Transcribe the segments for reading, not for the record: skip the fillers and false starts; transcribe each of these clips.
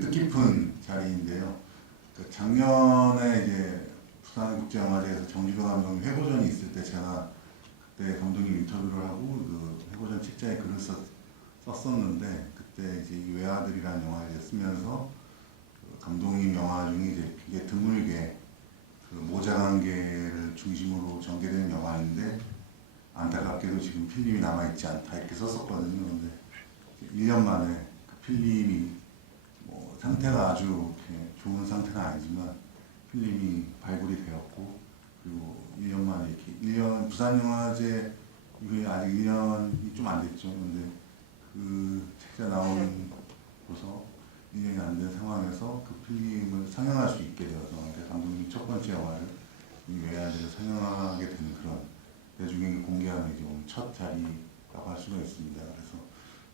뜻깊은 자리인데요. 작년에 이제 부산국제영화제에서 정지도 감독님 회고전이 있을 때 제가 그때 감독님 인터뷰를 하고 그 회고전 책자에 글을 썼었는데 그때 이제 이 외아들이라는 영화를 이제 쓰면서 그 감독님 영화 중에 이제 되게 드물게 그 모자관계를 중심으로 전개되는 영화인데 안타깝게도 지금 필름이 남아있지 않다 이렇게 썼었거든요. 근데 1년 만에 그 필름이 뭐 상태가 아주 이렇게 좋은 상태는 아니지만 필름이 발굴이 되었고 그리고 1년 만에 이렇게 1년 부산영화제 이후에 아직 1년이 좀 안 됐죠. 근데 그 책자 나오고서 1년이 안 된 상황에서 그 필름을 상영할 수 있게 되어서 감독님 첫 번째 영화를 이 외아들을 상영하게 되는 그런 대중에게 공개하는 이제 오늘 첫 자리라고 할 수가 있습니다. 그래서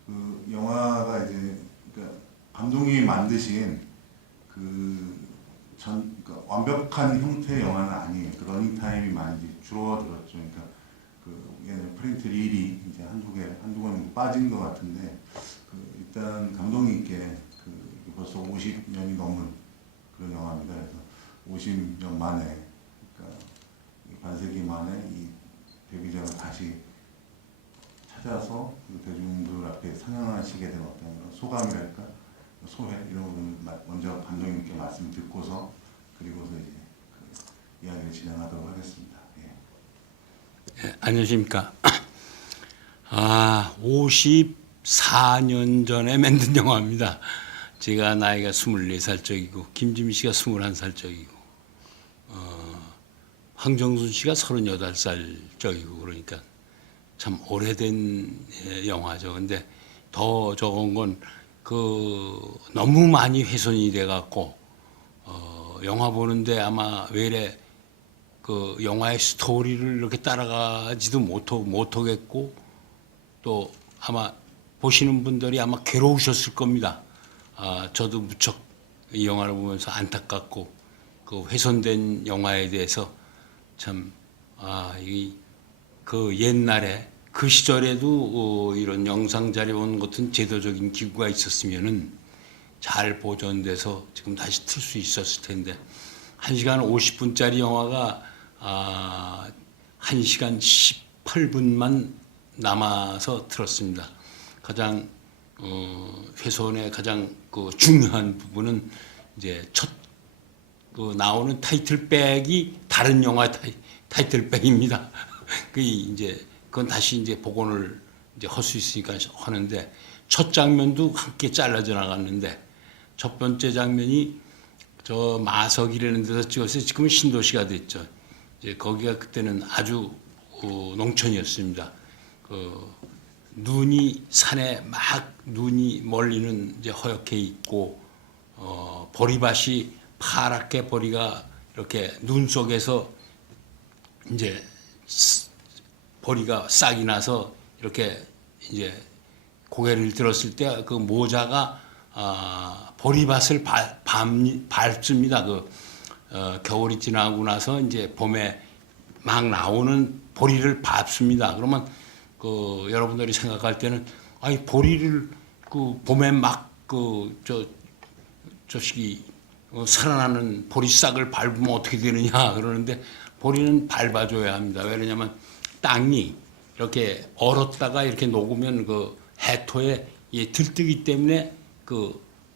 그 영화가 이제 그러니까 감독님이 만드신 그러니까 완벽한 형태의 영화는 아니에요. 그 러닝 타임이 많이 줄어들었죠. 그러니까 그 예전에 프린트 릴이 이제 한두 권 빠진 것 같은데 일단 감독님께 벌써 50년이 넘은 그런 영화입니다. 그래서 50년 만에 그러니까 반세기 만에 이 데뷔작을 다시 찾아서 대중들 앞에 상영하시게 된 어떤 소감이랄까 소회 이런 부분을 먼저 감독님께 말씀 듣고서 그리고서 이제 그 이야기를 진행하도록 하겠습니다. 예. 네, 안녕하십니까. 54년 전에 만든 영화입니다. 제가 나이가 24살 적이고 김지미 씨가 21살 적이고 황정순 씨가 38살 적이고 그러니까 참 오래된 영화죠. 근데 더 적은 건 너무 많이 훼손이 돼 갖고 영화 보는데 아마 외래 그 영화의 스토리를 이렇게 따라가지도 못하겠고 또 아마 보시는 분들이 아마 괴로우셨을 겁니다. 저도 무척 이 영화를 보면서 안타깝고 그 훼손된 영화에 대해서 참 그 옛날에 그 시절에도 이런 영상 자료 온 같은 제도적인 기구가 있었으면은 잘 보존돼서 지금 다시 틀 수 있었을 텐데 1시간 50분짜리 영화가 1시간 18분만 남아서 틀었습니다. 가장 훼손의 가장 그 중요한 부분은 이제 나오는 타이틀백이 다른 영화 타이틀백입니다. 그건 다시 이제 복원을 이제 할 수 있으니까 하는데 첫 장면도 함께 잘라져 나갔는데 첫 번째 장면이 저 마석이라는 데서 찍었어요. 지금은 신도시가 됐죠. 이제 거기가 그때는 아주 농촌이었습니다. 산에 막 눈이 멀리는 이제 허옇게 있고 보리밭이 파랗게 보리가 이렇게 눈 속에서 이제 보리가 싹이 나서 이렇게 이제 고개를 들었을 때 그 모자가 보리밭을 밟습니다. 겨울이 지나고 나서 이제 봄에 막 나오는 보리를 밟습니다. 그러면 여러분들이 생각할 때는 보리를 봄에 막 살아나는 보리싹을 밟으면 어떻게 되느냐 그러는데 보리는 밟아줘야 합니다. 왜냐하면 땅이 이렇게 얼었다가 이렇게 녹으면 해토에 들뜨기 때문에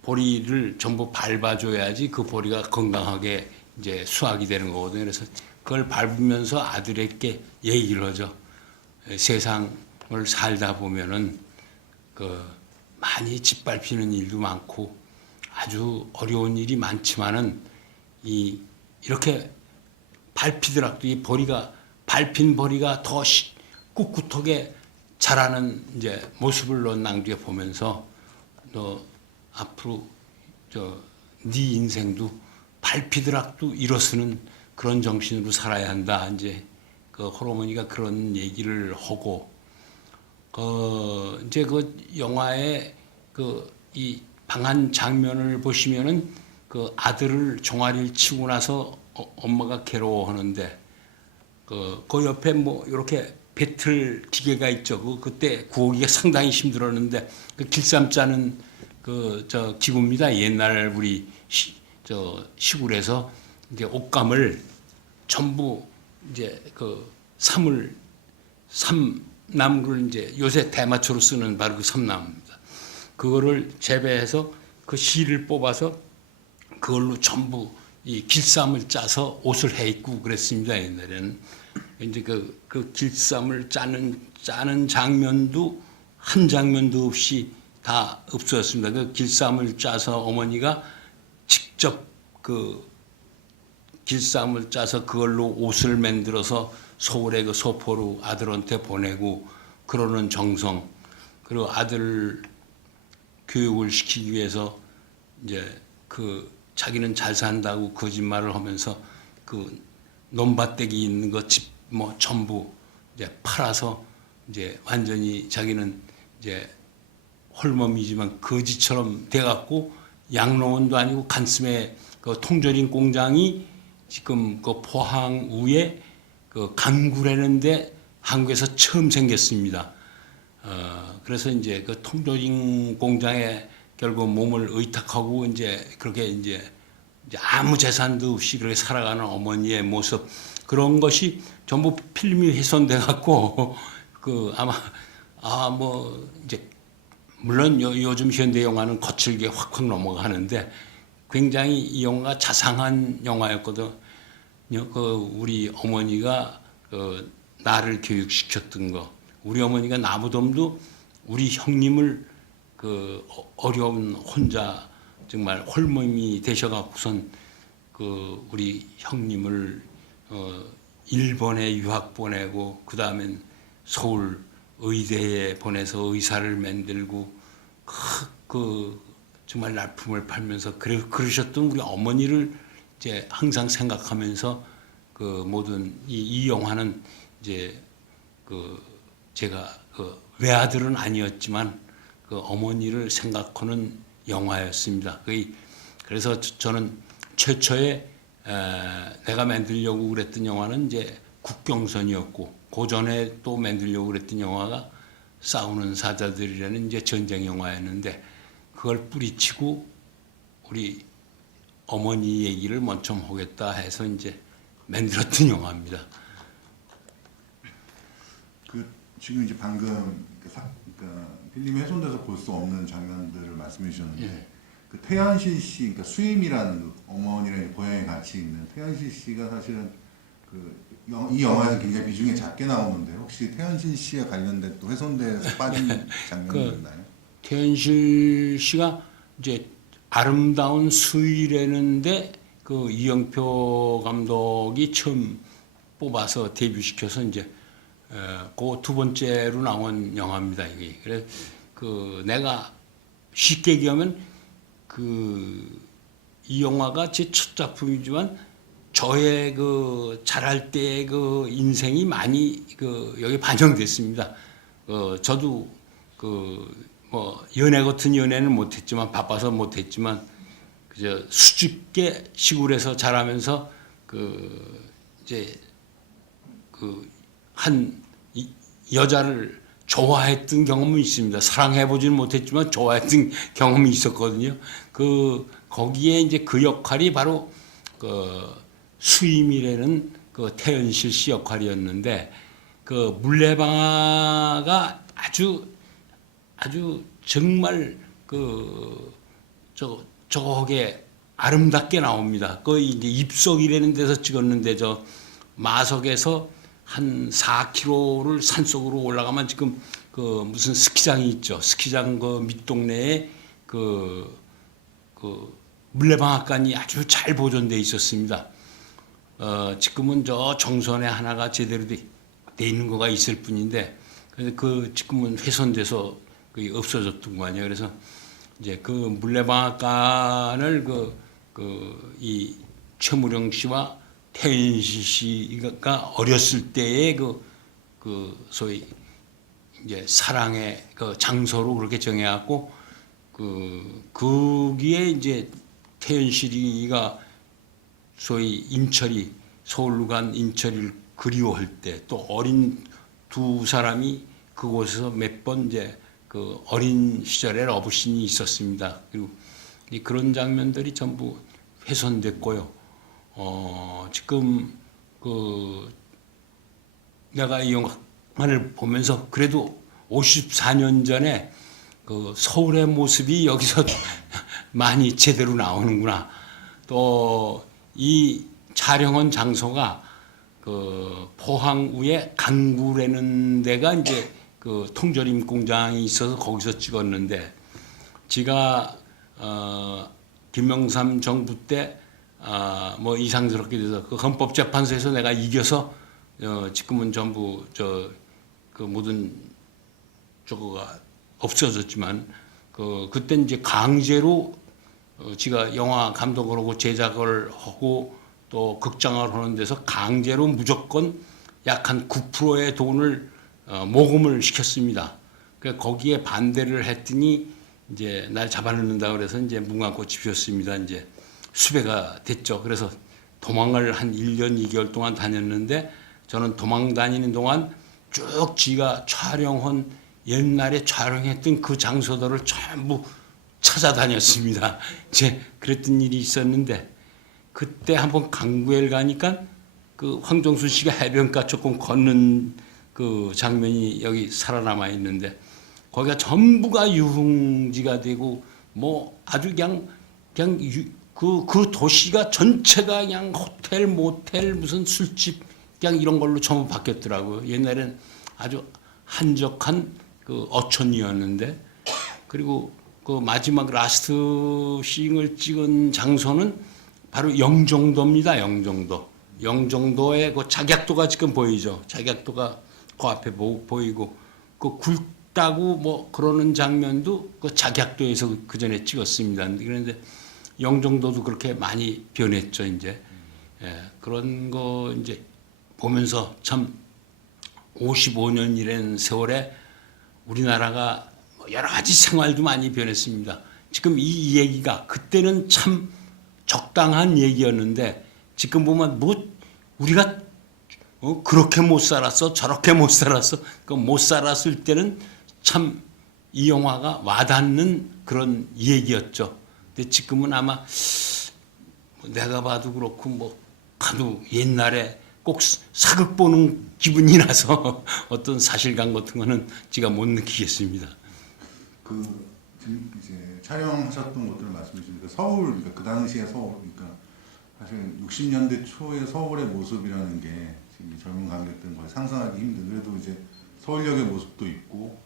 보리를 전부 밟아줘야지 그 보리가 건강하게 이제 수확이 되는 거거든요. 그래서 그걸 밟으면서 아들에게 얘기를 하죠. 세상을 살다 보면은 많이 짓밟히는 일도 많고 아주 어려운 일이 많지만은 이렇게 밟히더라도 이 밟힌 보리가 더 꿋꿋하게 자라는 이제 모습을 넌 낭비해 보면서 너 앞으로 네 인생도 밟히더라도 일어서는 그런 정신으로 살아야 한다. 이제 할아버지가 그런 얘기를 하고 이제 영화의 이 방한 장면을 보시면은 아들을 종아리를 치고 나서 엄마가 괴로워하는데 그 옆에 뭐 이렇게 배틀 기계가 있죠. 그때 구하기가 상당히 힘들었는데 길쌈 짜는 그 저 기구입니다. 옛날 우리 저 시골에서 이제 옷감을 전부 이제 그 삼나무를 이제 요새 대마초로 쓰는 바로 그 삼나무입니다. 그거를 재배해서 그 실을 뽑아서 그걸로 전부 이 길쌈을 짜서 옷을 해 입고 그랬습니다. 옛날에는 이제 그 길쌈을 짜는 장면도 한 장면도 없이 다 없었습니다. 그 길쌈을 짜서 어머니가 직접 그 길쌈을 짜서 그걸로 옷을 만들어서 서울의 그 소포로 아들한테 보내고 그러는 정성, 그리고 아들 교육을 시키기 위해서 이제 그 자기는 잘 산다고 거짓말을 하면서 그 논밭대기 있는 거 집 뭐 전부 이제 팔아서 이제 완전히 자기는 이제 홀몸이지만 거지처럼 돼갖고 양로원도 아니고 간슴에 그 통조림 공장이 지금 그 포항 우에 그 강구라는데 한국에서 처음 생겼습니다. 그래서 이제 그 통조림 공장에 결국 몸을 의탁하고 이제 그렇게 이제 아무 재산도 없이 그렇게 살아가는 어머니의 모습, 그런 것이 전부 필름이 훼손돼 갖고 그 아마 뭐 이제 물론 요즘 현대 영화는 거칠게 확확 넘어가는데 굉장히 이 영화가 자상한 영화였거든요. 그 우리 어머니가 그 나를 교육시켰던 거, 우리 어머니가 나무덤도 우리 형님을 그 어려운 혼자 정말 홀몸이 되셔갖고선 그 우리 형님을 일본에 유학 보내고 그 다음엔 서울 의대에 보내서 의사를 만들고 그 정말 날품을 팔면서 그러셨던 우리 어머니를 이제 항상 생각하면서 그 모든 이 영화는 이제 그 제가 그 외아들은 아니었지만 그 어머니를 생각하는 영화였습니다. 그래서 저는 최초에 내가 만들려고 그랬던 영화는 이제 국경선이었고, 그 전에 또 만들려고 그랬던 영화가 싸우는 사자들이라는 이제 전쟁 영화였는데, 그걸 뿌리치고 우리 어머니 얘기를 먼저 하겠다 해서 이제 만들었던 영화입니다. 그 지금 이제 방금 그러니까 필름이 훼손돼서 볼 수 없는 장면들을 말씀해 주셨는데, 예. 그 태연실 씨, 그러니까 수임이라는 그 어머니랑 고향에 같이 있는 태연실 씨가 사실은 이 영화에서 굉장히 비중이 작게 나오는데, 혹시 태연실 씨와 관련된 또 훼손돼서 빠진 장면이 있나요? 태연실 씨가 이제 아름다운 수위라는데 그 이영표 감독이 처음 뽑아서 데뷔시켜서 이제 그 두 번째로 나온 영화입니다. 이게 그래서 그 내가 쉽게 얘기하면 이 영화가 제 첫 작품이지만 저의 그 자랄 때의 그 인생이 많이 여기 반영됐습니다. 저도 뭐 연애 같은 연애는 못했지만, 바빠서 못했지만 그저 수줍게 시골에서 자라면서 이제 한 여자를 좋아했던 경험은 있습니다. 사랑해보지는 못했지만 좋아했던 경험이 있었거든요. 거기에 이제 그 역할이 바로 수임이라는 태연실 씨 역할이었는데, 물레방아가 아주 정말 저게 아름답게 나옵니다. 이제 입석이라는 데서 찍었는데, 저 마석에서 한 4km를 산속으로 올라가면 지금 무슨 스키장이 있죠. 스키장 밑동네에 물레방앗간이 아주 잘 보존돼 있었습니다. 지금은 저 정선에 하나가 제대로 돼 있는 거가 있을 뿐인데, 지금은 훼손돼서 없어졌던 거 아니에요. 그래서 이제 물레방앗간을 이 최무령 씨와 태연실 씨가 어렸을 때의 소위 이제 사랑의 장소로 그렇게 정해갖고, 거기에 이제 태연실이가 소위 서울로 간 인철이를 그리워할 때, 또 어린 두 사람이 그곳에서 몇 번 이제 그 어린 시절에 러브씬이 있었습니다. 그리고 그런 장면들이 전부 훼손됐고요. 지금 그 내가 이 영화를 보면서 그래도 54년 전에 그 서울의 모습이 여기서 많이 제대로 나오는구나. 또 이 촬영한 장소가 그 포항우의 강구라는 데가 이제 그 통조림 공장이 있어서 거기서 찍었는데, 제가 김영삼 정부 때 뭐 이상스럽게 돼서 그 헌법재판소에서 내가 이겨서 지금은 전부 그 모든 저거가 없어졌지만 그때 이제 강제로 지가 영화 감독을 하고 제작을 하고 또 극장을 하는 데서 강제로 무조건 약 한 9%의 돈을 모금을 시켰습니다. 그러니까 거기에 반대를 했더니 이제 날 잡아넣는다 그래서 이제 무궁화꽃이 피었습니다. 이제 수배가 됐죠. 그래서 도망을 한 1년 2개월 동안 다녔는데, 저는 도망 다니는 동안 쭉 지가 촬영한 옛날에 촬영했던 그 장소들을 전부 찾아다녔습니다. 이제 그랬던 일이 있었는데, 그때 한번 강구에 가니까 그 황정순 씨가 해변가 조금 걷는 그 장면이 여기 살아남아 있는데, 거기가 전부가 유흥지가 되고 뭐 아주 그냥 그 도시가 전체가 그냥 호텔, 모텔, 무슨 술집 그냥 이런 걸로 전부 바뀌었더라고요. 옛날엔 아주 한적한 그 어촌이었는데, 그리고 그 마지막 라스트 씬을 찍은 장소는 바로 영종도입니다. 영종도. 영종도의 그 작약도가 지금 보이죠. 작약도가 그 앞에 보이고, 그 굵다고 뭐 그러는 장면도 그 작약도에서 그 전에 찍었습니다. 그런데 영종도도 그렇게 많이 변했죠, 이제. 예, 그런 거 이제 보면서 참 55년이라는 세월에 우리나라가 여러 가지 생활도 많이 변했습니다. 지금 이 얘기가 그때는 참 적당한 얘기였는데, 지금 보면 뭐 우리가 그렇게 못 살았어, 저렇게 못 살았어. 그 못 살았을 때는 참 이 영화가 와닿는 그런 얘기였죠. 근데 지금은 아마 내가 봐도 그렇고 뭐 봐도 옛날에 꼭 사극 보는 기분이 나서 어떤 사실감 같은 거는 제가 못 느끼겠습니다. 그 지금 이제 촬영하셨던 것들을 말씀해 주니까 서울, 그러니까 그 당시의 서울, 그러니까 사실 60년대 초의 서울의 모습이라는 게 지금 젊은 관객들은 거의 상상하기 힘든, 그래도 이제 서울역의 모습도 있고,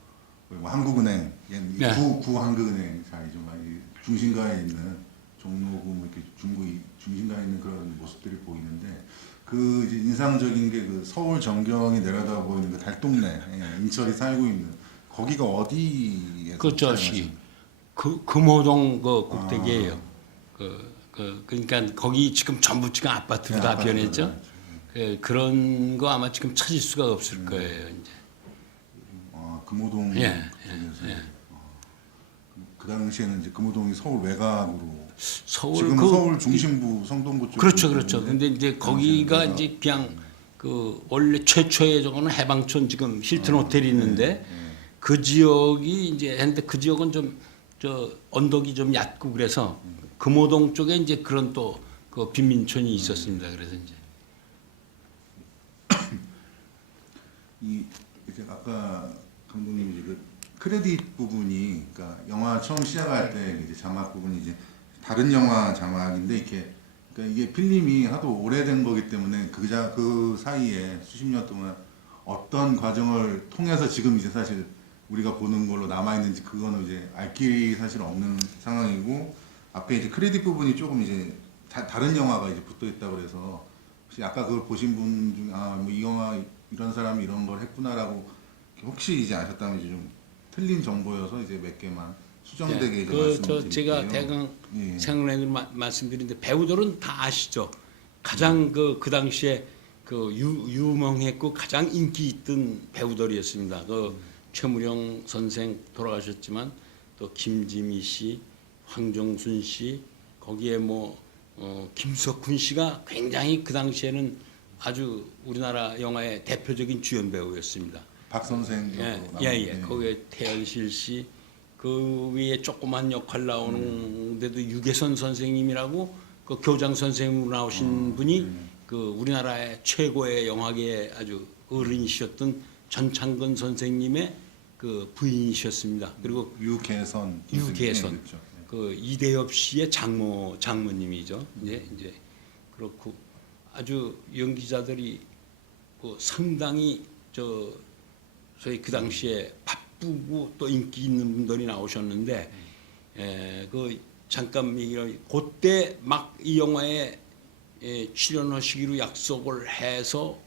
그리고 한국은행, 네. 구 한국은행 자리죠. 이 중심가에 있는 종로구 뭐 이렇게 중심가에 있는 그런 모습들이 보이는데, 그 이제 인상적인 게 그 서울 전경이 내려다 보이는 그 달동네, 인철이 살고 있는 거기가 어디에서 그 저기 금호동 그 꼭대기예요. 그러니까 거기 지금 전부 지금 아파트로 다 변했죠. 그런 거 아마 지금 찾을 수가 없을 거예요, 이제. 금호동 쪽에서. 그 당시에는 이제 금호동이 서울 외곽으로, 지금 서울 중심부 성동구 쪽. 그렇죠, 그렇죠. 근데 이제 거기가 이제 그냥 그 원래 최초의 저거는 해방촌 지금 힐튼 호텔이 있는데 그 지역이 이제 했는데, 그 지역은 좀 저 언덕이 좀 얕고 그래서 금호동 쪽에 이제 그런 또 그 빈민촌이 있었습니다. 그래서 이제 이제 아까 감독님이 이제 그 크레딧 부분이, 그러니까 영화 처음 시작할 때 이제 자막 부분이 이제 다른 영화 자막인데, 그러니까 이게 필름이 하도 오래된 거기 때문에 그 사이에 수십 년 동안 어떤 과정을 통해서 지금 이제 사실 우리가 보는 걸로 남아 있는지 그거는 이제 알 길이 사실 없는 상황이고, 앞에 이제 크레딧 부분이 조금 이제 다른 영화가 이제 붙어 있다고 그래서, 혹시 아까 그걸 보신 분 중에 뭐 이 영화 이런 사람이 이런 걸 했구나라고 혹시 이제 아셨다면 이제 좀 틀린 정보여서 이제 몇 개만 수정되게 이제 말씀드릴게요. 제가 대강 생각나는 말씀드리는데, 배우들은 다 아시죠. 가장 그 당시에 그 유명했고 가장 인기 있던 배우들이었습니다. 그 최무령 선생 돌아가셨지만 또 김지미 씨, 황정순 씨, 거기에 뭐 김석훈 씨가 굉장히 그 당시에는 아주 우리나라 영화의 대표적인 주연 배우였습니다. 박 선생도 예. 거기에 태연실 씨, 그 위에 조그만 역할 나오는데도 유계선 선생님이라고 그 교장 선생님으로 나오신 분이 그 우리나라의 최고의 영화계의 아주 어른이셨던 전창근 선생님의 그 부인이셨습니다. 그리고 유계선 그렇죠. 그 이대엽 씨의 장모님이죠. 이제 그렇고 아주 연기자들이 그 상당히 저희 그 당시에 바쁘고 또 인기 있는 분들이 나오셨는데 그 잠깐 얘기를 그때 막 이 영화에 출연하시기로 약속을 해서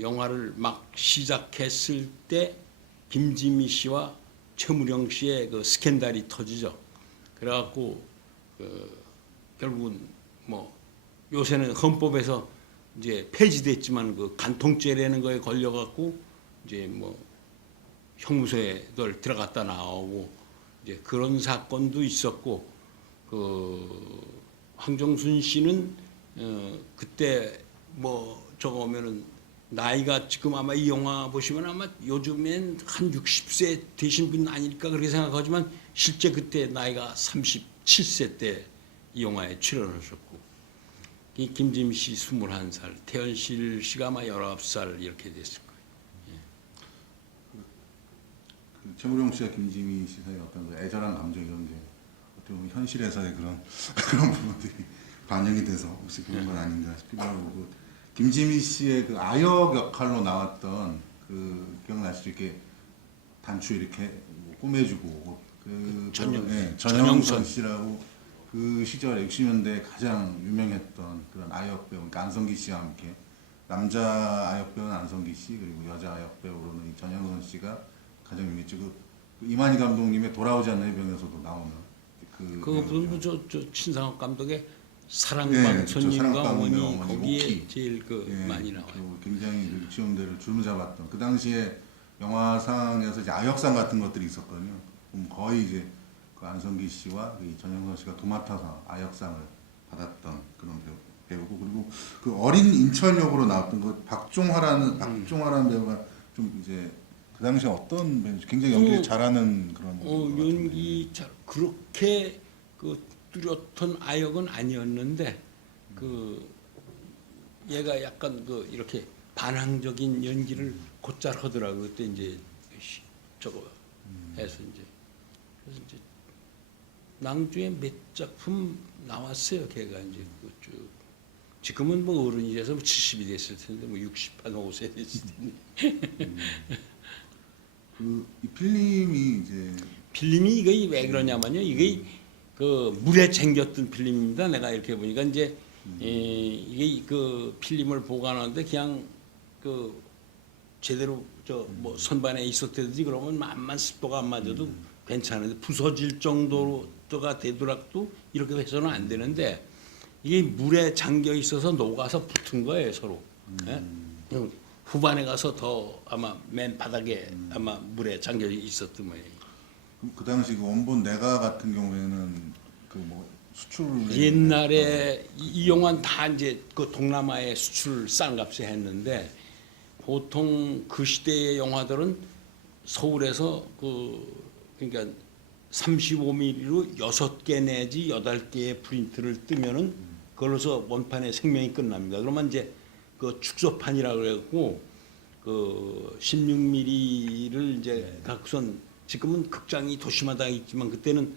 영화를 막 시작했을 때 김지미 씨와 최무령 씨의 그 스캔들이 터지죠. 그래갖고 결국은 뭐 요새는 헌법에서 이제 폐지됐지만 그 간통죄라는 거에 걸려갖고 이제 뭐 형무소에들 들어갔다 나오고 이제 그런 사건도 있었고 그 황정순 씨는 그때 뭐 저거면은 나이가 지금 아마 이 영화 보시면 아마 요즘엔 한 60세 되신 분 아닐까 그렇게 생각하지만 실제 그때 나이가 37세 때 이 영화에 출연하셨고 이 김지미 씨 21살, 태연실 씨가 아마 19살 이렇게 됐을 거예요. 그 최무룡 씨와 김지미 씨 사이 어떤 그 애절한 감정이 이런 게 어떻게 보면 현실에서의 그런 부분들이 반영이 돼서 혹시 그런 건 아닌가 싶기도 하고 그 김지미 씨의 그 아역 역할로 나왔던 그 기억나시죠? 이렇게 단추 이렇게 뭐 꼬매주고 전영선 씨라고 그 시절 60년대 가장 유명했던 그런 아역 배우 안성기 씨와 함께 남자 아역 배우는 안성기 씨 그리고 여자 아역 배우로는 이 전영선 씨가 가장 유명했죠. 그 이만희 감독님의 돌아오지 않는 해병에서도 나오는 그분도 저 신상옥 감독의 사랑방 손님과 어머니 거기에 제일 많이 나와요. 굉장히 그 시험대를 주무잡았던 그 당시에 영화상에서 이제 아역상 같은 것들이 있었거든요. 그럼 거의 이제 그 안성기 씨와 이 전영선 씨가 도맡아서 아역상을 받았던 그런 배우고 그리고 그 어린 인천 역으로 나왔던 그 박종화라는 배우가 좀 이제 그 당시에 어떤 배우인지 굉장히 연기 잘하는 그런 연기 잘 그렇게 그 뚜렷한 아역은 아니었는데 그 얘가 약간 그 이렇게 반항적인 연기를 곧잘 하더라고. 그때 이제 저거 해서 이제 그래서 이제 낭주에 몇 작품 나왔어요. 걔가 이제 쭉 지금은 뭐 어른이 돼서 70이 됐을 텐데 뭐 60한 5세 됐을 텐데. 이 필름이 이게 왜 그러냐면요. 이게 그 물에 잠겼던 필름입니다. 내가 이렇게 보니까 이제 이게 그 필름을 보관하는데 그냥 그 제대로 저 뭐 선반에 있었다든지 그러면 암만 습도가 안 맞아도 괜찮은데 부서질 정도가 되더라도 이렇게 해서는 안 되는데 이게 물에 잠겨 있어서 녹아서 붙은 거예요 서로. 예? 후반에 가서 더 아마 맨 바닥에 아마 물에 잠겨 있었던 모양이에요. 그 당시 그 원본 내가 같은 경우에는 그 뭐 수출 옛날에 이 영화는 다 이제 그 동남아에 수출 싼 값에 했는데 보통 그 시대의 영화들은 서울에서 그러니까 35mm로 6개 내지 8개의 프린트를 뜨면은 그걸로서 원판의 생명이 끝납니다. 그러면 이제 그 축소판이라고 그래갖고 그 16mm를 이제 갖고선 지금은 극장이 도시마다 있지만 그때는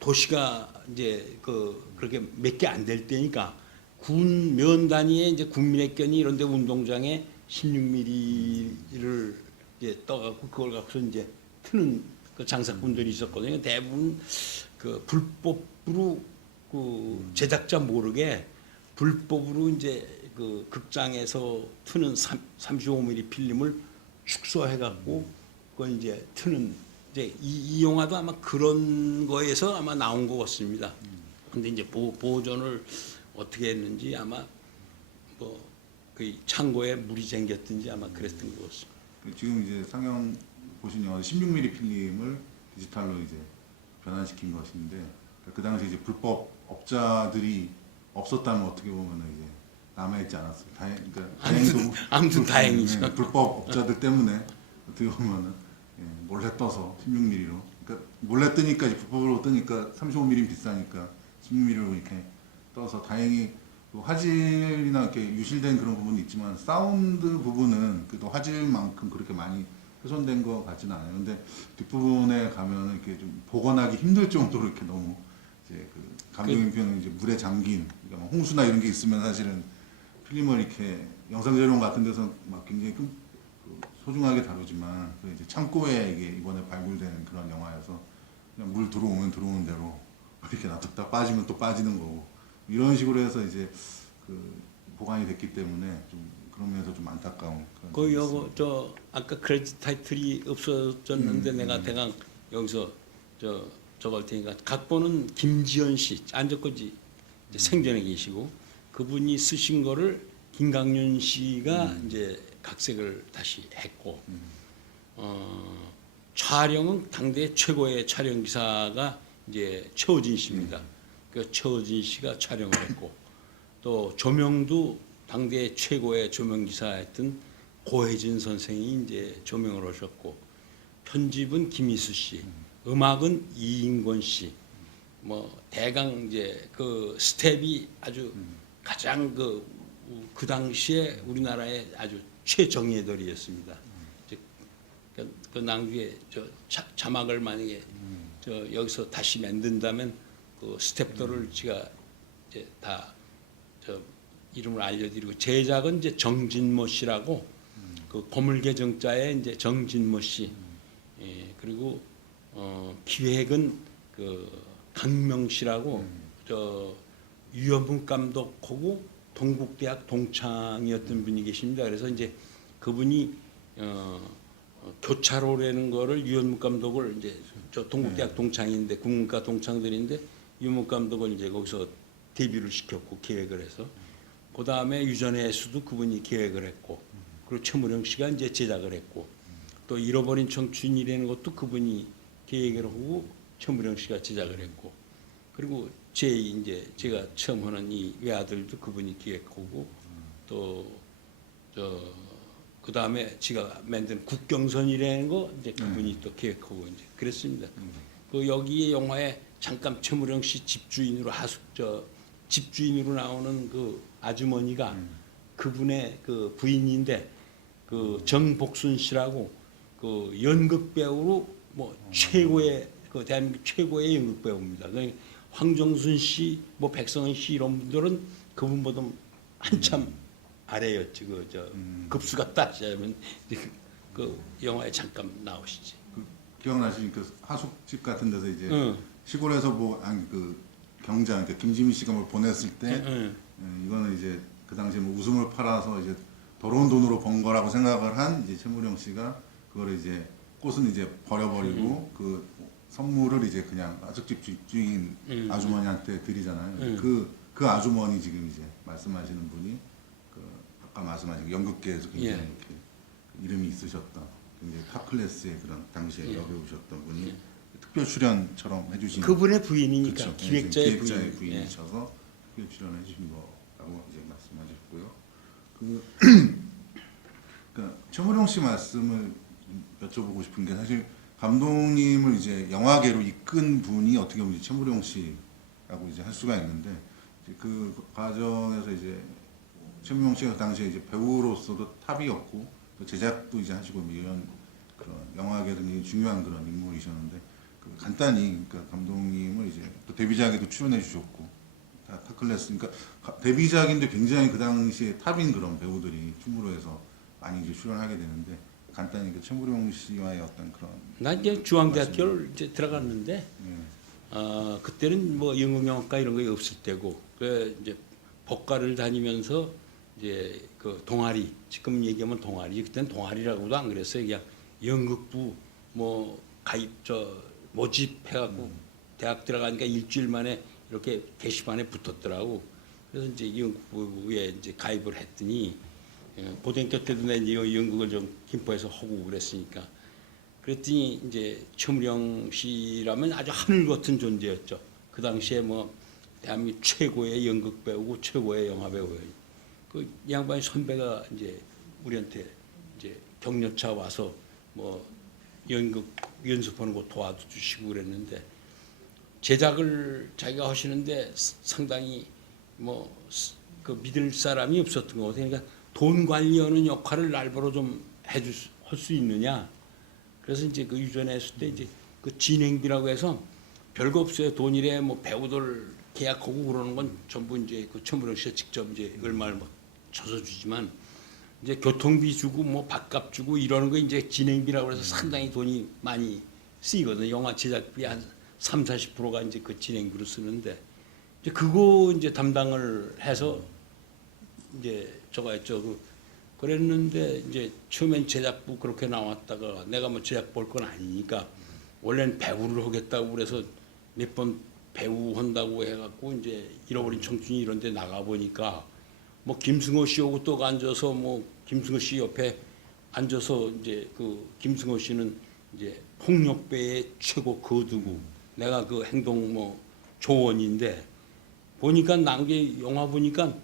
도시가 이제 그렇게 몇 개 안 될 때니까 군 면 단위의 이제 국민회견이 이런데 운동장에 16mm를 이제 떠갖고 그걸 갖고서 이제 트는 그 장사꾼들이 있었거든요. 대부분 그 불법으로 그 제작자 모르게 불법으로 이제 그 극장에서 트는 35mm 필름을 축소해갖고 그걸 이제 트는 이제 이 영화도 아마 그런 거에서 아마 나온 것 같습니다. 근데 이제 보존을 어떻게 했는지 아마 뭐 그 창고에 물이 잠겼든지 아마 그랬던 것 같습니다. 지금 이제 상영 보신 영화 16mm 필름을 디지털로 이제 변환시킨 것인데 그 당시 이제 불법 업자들이 없었다면 어떻게 보면 이제 남아있지 않았어요. 다행히도 아무튼 다행이죠. 불법 업자들 때문에 어떻게 보면은 몰래 떠서 16mm로. 그러니까 몰래 뜨니까 이제 불법으로 뜨니까 35mm 비싸니까 16mm로 이렇게 떠서 다행히 또 화질이나 이렇게 유실된 그런 부분이 있지만 사운드 부분은 그래도 화질만큼 그렇게 많이 훼손된 것 같지는 않아요. 근데 뒷부분에 가면은 이렇게 좀 복원하기 힘들 정도로 이렇게 너무 이제 그 감독님표는 이제 물에 잠긴 그러니까 뭐 홍수나 이런 게 있으면 사실은 필름을 이렇게 영상 재료원 같은 데서 막 굉장히 그 소중하게 다루지만 그 이제 창고에 이게 이번에 발굴되는 그런 영화여서 그냥 물 들어오면 들어오는 대로 이렇게 놔뒀다 빠지면 또 빠지는 거고 이런 식으로 해서 이제 그 보관이 됐기 때문에 좀 그런 면에서 좀 안타까운 그런 그 점이 요거 있습니다. 저 아까 크레딧 타이틀이 없어졌는데 내가 대강 여기서 저걸 테니까 각본은 김지연 씨 안적거지 생전에 계시고 그분이 쓰신 거를 김강윤 씨가 이제 각색을 다시 했고 촬영은 당대 최고의 촬영 기사가 이제 최호진 씨입니다. 그 최호진 씨가 촬영을 했고 또 조명도 당대 최고의 조명 기사였던 고혜진 선생이 이제 조명을 하셨고 편집은 김희수 씨, 음악은 이인권 씨, 뭐 대강 이제 그 스텝이 아주 가장 그 당시에 우리나라의 아주 최정예들이었습니다. 그 나중에 저 자막을 만약에 저 여기서 다시 만든다면 그 스텝들을 제가 이제 다 저 이름을 알려드리고 제작은 이제 정진모 씨라고 그 고물개 정자에 이제 정진모 씨 그리고 기획은 그 강명 씨라고 저 유현문 감독하고 동국대학 동창이었던 분이 계십니다. 그래서 이제 그분이 교차로라는 거를 유현문 감독을 이제 저 동국대학 동창인데 국문과 동창들인데 유현문 감독을 이제 거기서 데뷔를 시켰고 기획을 해서 그 다음에 유전의 수도 그분이 기획을 했고 그리고 최무령 씨가 이제 제작을 했고 또 잃어버린 청춘이라는 것도 그분이 기획을 하고 최무령 씨가 제작을 했고 그리고 이제 제가 처음 하는 이 외아들도 그분이 기획하고 또 그 다음에 제가 만든 국경선이라는 거 이제 그분이 또 기획하고 이제 그랬습니다. 그 여기에 영화에 잠깐 최무령 씨 집주인으로 집주인으로 나오는 그 아주머니가 그분의 그 부인인데 그 정복순 씨라고 그 연극 배우로 뭐 최고의 그 대한민국 최고의 연극 배우입니다. 그러니까 황정순 씨, 뭐 백성은 씨 이런 분들은 그분보다 한참 아래였지. 급수가 따지자면 그 영화에 잠깐 나오시지. 그 기억나시니까 하숙집 같은 데서 이제 시골에서 뭐 그 경장 그러니까 김지민 씨가 뭘 보냈을 때 이거는 이제 그 당시에 뭐 웃음을 팔아서 이제 더러운 돈으로 번 거라고 생각을 한 이제 최무령 씨가 그걸 이제 꽃은 이제 버려버리고 그 선물을 이제 그냥 하숙집 주인 아주머니한테 드리잖아요. 그 아주머니 지금 이제 말씀하시는 분이 그 아까 말씀하신 연극계에서 굉장히 이렇게 이름이 있으셨던 굉장히 탑 클래스의 그런 당시에 여배우셨던 분이 특별 출연처럼 해주신 그분의 부인이니까 그렇죠. 기획자의 부인이셔서 특별 출연해 주신 거라고 이제 말씀하셨고요. 그러니까 최무령 씨 말씀을 여쭤보고 싶은 게 사실 감독님을 이제 영화계로 이끈 분이 어떻게 보면 이제 최무령 씨라고 이제 할 수가 있는데 이제 그 과정에서 이제 최무령 씨가 당시에 이제 배우로서도 탑이었고 또 제작도 이제 하시고 뭐 이런 그런 영화계 굉장히 중요한 그런 인물이셨는데 그 간단히 그러니까 감독님을 이제 또 데뷔작에도 출연해 주셨고 다 탑클래스 그러니까 데뷔작인데 굉장히 그 당시에 탑인 그런 배우들이 충무로 해서 많이 이제 출연하게 되는데 간단히 그 최무령 씨와의 어떤 그런 난 이제 중앙대학교를 이제 들어갔는데 그때는 뭐 연극영화과 이런 거 없을 때고 그 이제 법과를 다니면서 이제 그 동아리 지금 얘기하면 동아리 그때는 동아리라고도 안 그랬어요. 그냥 연극부 뭐 가입 모집해갖고 대학 들어가니까 일주일 만에 이렇게 게시판에 붙었더라고. 그래서 이제 연극부에 이제 가입을 했더니 고등학교 때도 내 이제 연극을 좀 김포에서 하고 그랬으니까 그랬더니 이제 최무령 씨라면 아주 하늘 같은 존재였죠. 그 당시에 뭐 대한민국 최고의 연극 배우고 최고의 영화 배우예요. 그 양반이 선배가 이제 우리한테 이제 격려차 와서 뭐 연극 연습하는 거 도와주시고 그랬는데 제작을 자기가 하시는데 상당히 뭐 그 믿을 사람이 없었던 것 같아요. 그러니까 돈 관리하는 역할을 날보로 좀 할 수 있느냐. 그래서 이제 그 유전했을 때 이제 그 진행비라고 해서 별거 없어요. 돈이래 뭐 배우들 계약하고 그러는 건 전부 이제 그 천문영 씨가 직접 이제 얼마를 뭐 줘서 주지만 이제 교통비 주고 뭐 밥값 주고 이러는 거 이제 진행비라고 해서 상당히 돈이 많이 쓰이거든요. 영화 제작비 한 30~40%가 이제 그 진행비로 쓰는데 이제 그거 이제 담당을 해서 이제 저거 했죠. 그랬는데 이제 처음엔 제작부 그렇게 나왔다가 내가 뭐 제작 볼 건 아니니까 원래는 배우를 하겠다고 그래서 몇 번 배우 한다고 해갖고 이제 잃어버린 청춘이 이런 데 나가 보니까 뭐 김승호 씨하고 또 앉아서 뭐 김승호 씨 옆에 앉아서 이제 그 김승호 씨는 이제 폭력배의 최고 거두고 내가 그 행동 뭐 조언인데 보니까 난 게 영화 보니까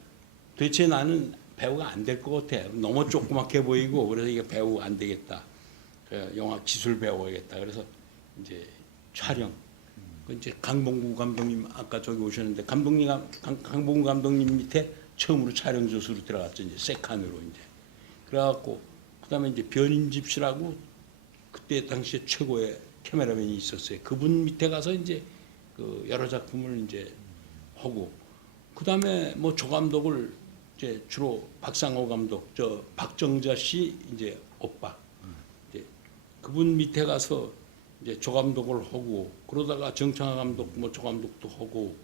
도대체 나는 배우가 안 될 것 같아. 너무 조그맣게 보이고 그래서 이게 배우 안 되겠다. 영화 기술 배워야겠다. 그래서 이제 촬영. 이제 강봉구 감독님 아까 저기 오셨는데 강봉구 감독님 밑에 처음으로 촬영 조수로 들어갔죠. 이제 세칸으로 이제. 그래갖고 그다음에 이제 변인집 씨라고 그때 당시에 최고의 카메라맨이 있었어요. 그분 밑에 가서 이제 그 여러 작품을 이제 하고 그다음에 뭐 조 감독을 이제 주로 박상호 감독, 저 박정자 씨 이제 오빠, 이제 그분 밑에 가서 이제 조 감독을 하고 그러다가 정창화 감독 뭐 조 감독도 하고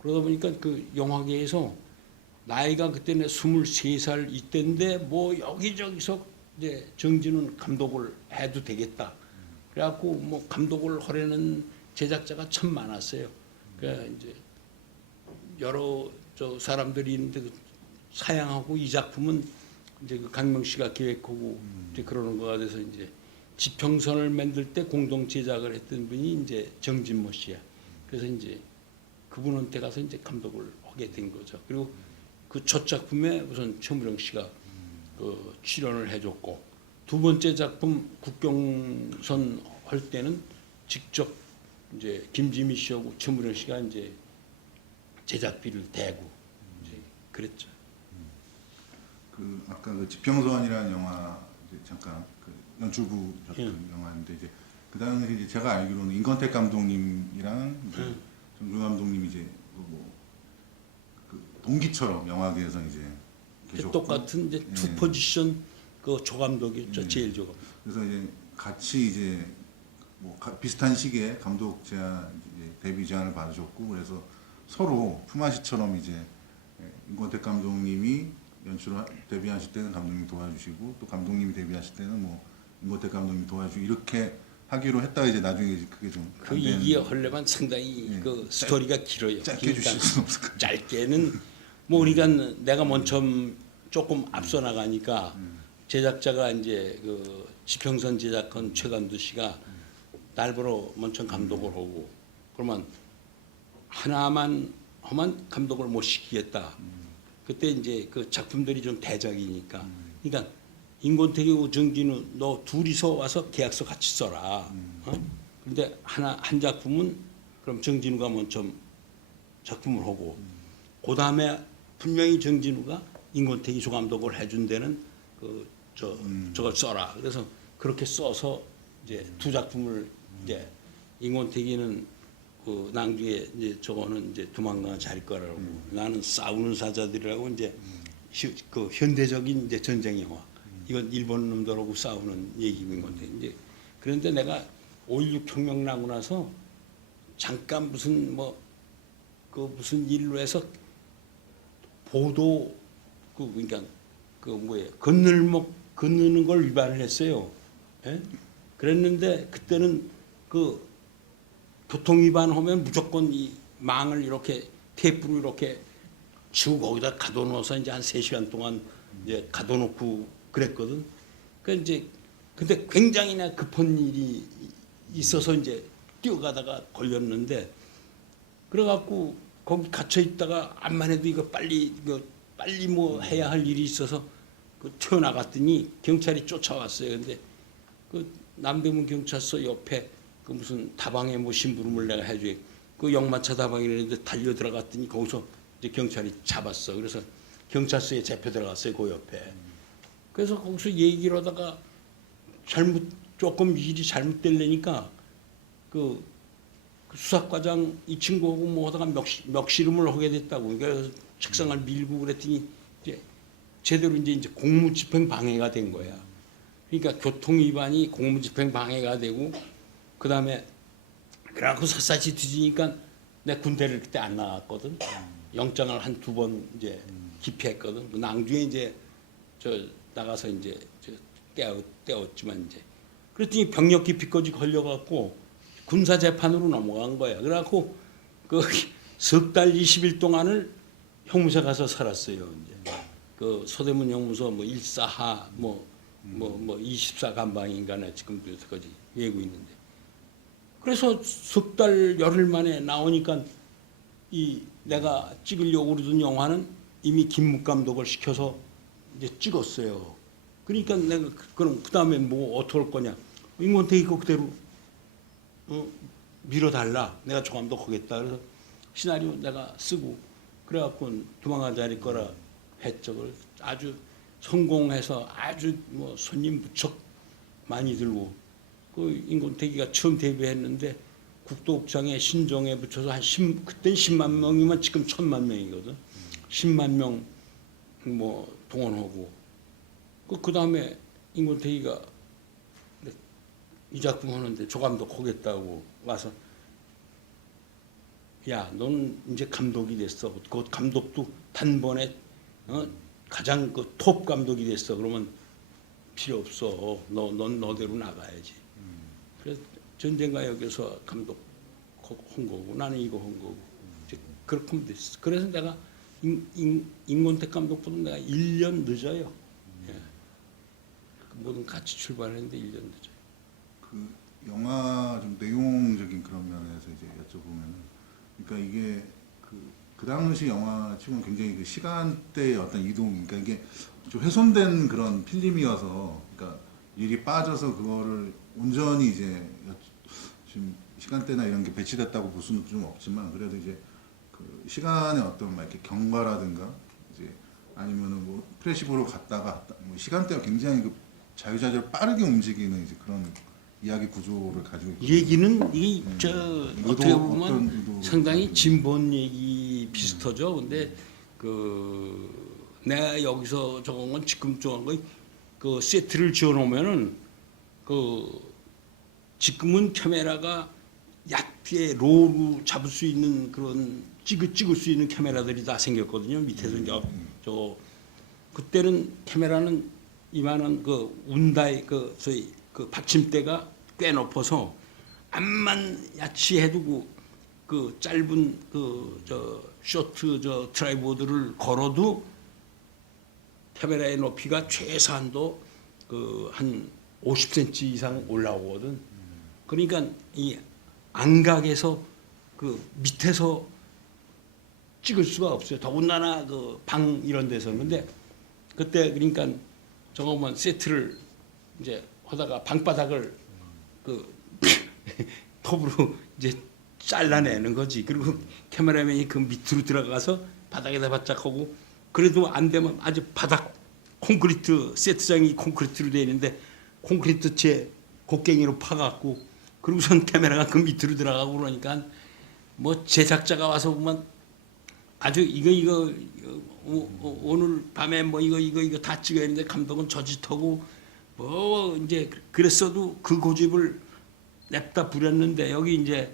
그러다 보니까 그 영화계에서 나이가 그때는 23살 이때인데 뭐 여기저기서 이제 정진훈 감독을 해도 되겠다. 그래갖고 뭐 감독을 하려는 제작자가 참 많았어요. 그러니까 이제 여러 저 사람들이 있는데 사양하고 이 작품은 이제 그 강명 씨가 기획하고 이제 그러는 거가 돼서 이제 지평선을 만들 때 공동 제작을 했던 분이 이제 정진모 씨야. 그래서 이제 그분한테 가서 이제 감독을 하게 된 거죠. 그리고 그 첫 작품에 우선 천무령 씨가 그 출연을 해줬고 두 번째 작품 국경선 할 때는 직접 이제 김지미 씨하고 천무령 씨가 이제 제작비를 대고 이제 그랬죠. 그 아까 그 지평선이라는 영화 이제 잠깐 그 연출부였던 영화인데 이제 그 당시 이제 제가 알기로는 임권택 감독님이랑 이제 정준 감독님이 이제 그 동기처럼 영화계에서 이제 계속 똑같은 이제 투 포지션 그 조 감독이었죠. 제일 조 감독. 그래서 이제 같이 이제 뭐 비슷한 시기에 감독 제안 이제 데뷔 제안을 받으셨고 그래서 서로 품앗이처럼 이제 임권택 감독님이 연출을 데뷔하실 때는 감독님이 도와주시고 또 감독님이 데뷔하실 때는 뭐 임권택 감독님이 도와주고 이렇게 하기로 했다가 이제 나중에 이제 그게 좀 그 얘기 하려면 상당히 그 스토리가 길어요. 짧게 주실 수는 없을까요? 짧게는 뭐 그러니까 내가 먼저 조금 앞서 나가니까 제작자가 이제 그 지평선 제작한 최간두 씨가 날보러 먼저 감독을 하고 그러면 하나만 하면 감독을 못 시키겠다. 그때 이제 그 작품들이 좀 대작이니까. 그러니까 임권택이고 정진우 너 둘이서 와서 계약서 같이 써라. 그런데 한 작품은 그럼 정진우가 먼저 작품을 하고 그다음에 분명히 정진우가 임권택이 조 감독을 해준 데는 저걸 써라. 그래서 그렇게 써서 이제 두 작품을 이제 임권택이는 그 낭주에 이제 저거는 이제 두만강 자리 거라고 나는 싸우는 사자들이라고 이제 그 현대적인 이제 전쟁 영화 이건 일본 놈들하고 싸우는 얘기인 건데 이제 그런데 내가 5.16 혁명 나고 나서 잠깐 무슨 뭐 그 무슨 일로 해서 보도 그러니까 그 뭐예요 건너는 걸 위반을 했어요. 예? 그랬는데 그때는 그 교통 위반하면 무조건 이 망을 이렇게 테이프로 이렇게 치고 거기다 가둬놓아서 이제 한 3시간 동안 이제 가둬놓고 그랬거든. 그 이제 근데 굉장히 나 급한 일이 있어서 이제 뛰어가다가 걸렸는데 그래갖고 거기 갇혀 있다가 암만 해도 이거 빨리 뭐 해야 할 일이 있어서 그 튀어나갔더니 경찰이 쫓아왔어요. 근데 그 남대문 경찰서 옆에 그 무슨 다방에 뭐 심부름을 내가 해줘. 그 영마차 다방이라는데 달려 들어갔더니 거기서 이제 경찰이 잡았어. 그래서 경찰서에 잡혀 들어갔어요. 그 옆에. 그래서 거기서 얘기를 하다가 조금 일이 잘못되려니까 그 수사과장 이 친구하고 뭐 하다가 멱시름을 하게 됐다고. 그래서 책상을 밀고 그랬더니 이제 제대로 이제 공무집행 방해가 된 거야. 그러니까 교통위반이 공무집행 방해가 되고 그 다음에 그래갖고 샅샅이 뒤지니까 내 군대를 그때 안 나갔거든. 영장을 한 2번 이제 기피했거든. 나중에 이제 저 나가서 이제 떼었지만 이제 그랬더니 병력 기피까지 걸려갖고 군사 재판으로 넘어간 거야. 그래갖고 그 석 달 20일 동안을 형무소 가서 살았어요. 이제 그 소대문 형무소 뭐 1사하 뭐 24 간방인가나 지금도 여태까지 예고 있는데. 그래서 석 달 열흘 만에 나오니까 이 내가 찍으려고 그러던 영화는 이미 김묵 감독을 시켜서 이제 찍었어요. 그러니까 내가 그럼 그 다음에 뭐 어떻게 할 거냐? 인권태 이거 그대로 밀어달라. 내가 조감독 하겠다. 그래서 시나리오 내가 쓰고 그래갖고 도망가지 않을 거라 했죠. 그래서 아주 성공해서 아주 뭐 손님 무척 많이 들고 그 인권태기가 처음 데뷔했는데 국도극장에 신정에 붙여서 그땐 10만 명이면 지금 1000만 명이거든. 10만 명 뭐 동원하고 그 다음에 인권태기가 이 작품 하는데 조감독 하겠다고 와서 야, 넌 이제 감독이 됐어. 그 감독도 단번에 가장 그 톱 감독이 됐어. 그러면 필요 없어. 넌 너대로 나가야지. 그래서 전쟁과 역에서 감독 한 거고 나는 이거 한 거고 이제 그렇게 하면 됐어. 그래서 내가 임권택 감독보다 내가 1년 늦어요. 예. 모든 같이 출발했는데 1년 늦어요. 그 영화 좀 내용적인 그런 면에서 이제 여쭤보면은, 그러니까 이게 그 당시 영화 치고는 굉장히 그 시간대의 어떤 이동, 그러니까 이게 좀 훼손된 그런 필름이어서, 그러니까 일이 빠져서 그거를 온전히 이제 지금 시간대나 이런 게 배치됐다고 볼 수는 좀 없지만, 그래도 이제 그 시간의 어떤 막 이렇게 경과라든가 이제 아니면은 뭐 프레시브로 갔다가 뭐 시간대가 굉장히 그 자유자재로 빠르게 움직이는 이제 그런 이야기 구조를 가지고 있거든요. 얘기는 저 어떻게 보면 의도, 상당히 진본 얘기 비슷하죠. 근데 내가 여기서 적은 건 지금 적은 거 세트를 지어 놓으면은 지금은 카메라가 얕게 로우로 잡을 수 있는 그런 찍을 수 있는 카메라들이 다 생겼거든요. 밑에서 저 그때는 카메라는 이만한 운다이 소위 받침대가 꽤 높아서 암만 야치해두고 짧은 쇼트 트라이보드를 걸어도 카메라의 높이가 최소한도 한 50cm 이상 올라오거든. 그러니까 이 안각에서 밑에서 찍을 수가 없어요. 더군다나 방 이런 데서는. 근데 그때 그러니까 저거만 세트를 이제 하다가 방바닥을 톱으로 이제 잘라내는 거지. 그리고 카메라맨이 그 밑으로 들어가서 바닥에다 바짝 하고, 그래도 안 되면 아주 바닥 콘크리트 세트장이 콘크리트로 되어 있는데 콘크리트 채 곡괭이로 파갖고, 그리고선 카메라가 그 밑으로 들어가고 그러니까 뭐 제작자가 와서 보면 아주 이거 오늘 밤에 뭐 이거 다 찍어야 했는데 감독은 저짓하고 뭐 이제 그랬어도 그 고집을 냅다 부렸는데, 여기 이제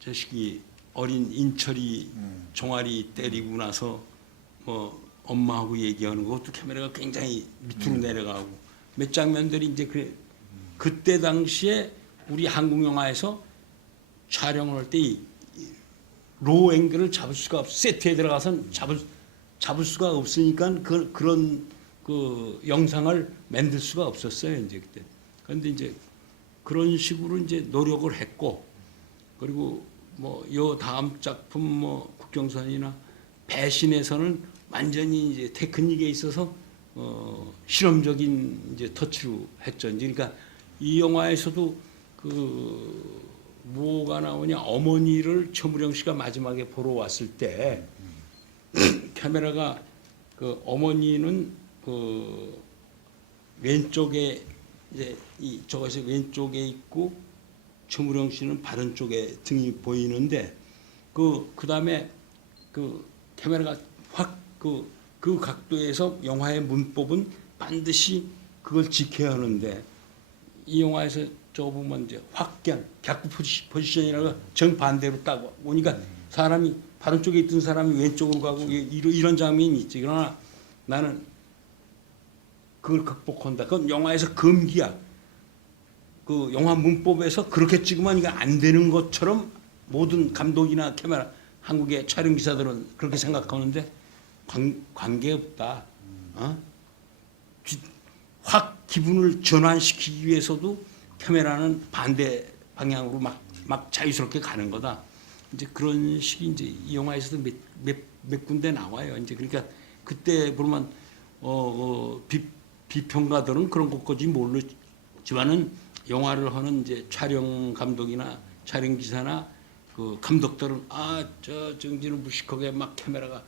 자식이 어린 인철이 종아리 때리고 나서 뭐 엄마하고 얘기하는 것도 카메라가 굉장히 밑으로 내려가고 몇 장면들이 이제 그때 당시에 우리 한국 영화에서 촬영을 할 때 로우 앵글을 잡을 수가 없어. 세트에 들어가선 잡을 수가 없으니까 그런 영상을 만들 수가 없었어요. 이제 그때. 그런데 이제 그런 식으로 이제 노력을 했고, 그리고 뭐 요 다음 작품 뭐 국경선이나 배신에서는 완전히 이제 테크닉에 있어서 실험적인 이제 터치로 했죠. 이제 그러니까 이 영화에서도 뭐가 나오냐, 어머니를 최무령 씨가 마지막에 보러 왔을 때 카메라가 어머니는 왼쪽에 이제 저것이 왼쪽에 있고 최무령 씨는 바른 쪽에 등이 보이는데 그다음에 카메라가 확 그 각도에서 영화의 문법은 반드시 그걸 지켜야 하는데 이 영화에서 저거 보면 이제 확 그냥 갸꾸 포지션이라고 정반대로 딱 오니까 사람이 바른 쪽에 있던 사람이 왼쪽으로 가고 이런 장면이 있지. 그러나 나는 그걸 극복한다. 그건 영화에서 금기야. 그 영화 문법에서 그렇게 찍으면 이게 안 되는 것처럼 모든 감독이나 카메라 한국의 촬영 기사들은 그렇게 생각하는데 관계없다. 확 기분을 전환시키기 위해서도 카메라는 반대 방향으로 막 자유스럽게 가는 거다. 이제 그런 식이 이제 이 영화에서도 몇 군데 나와요. 이제 그러니까 그때 보면 비평가들은 그런 것까지 모르지만은 영화를 하는 이제 촬영 감독이나 촬영 기사나 감독들은 저 정진은 무식하게 막 카메라가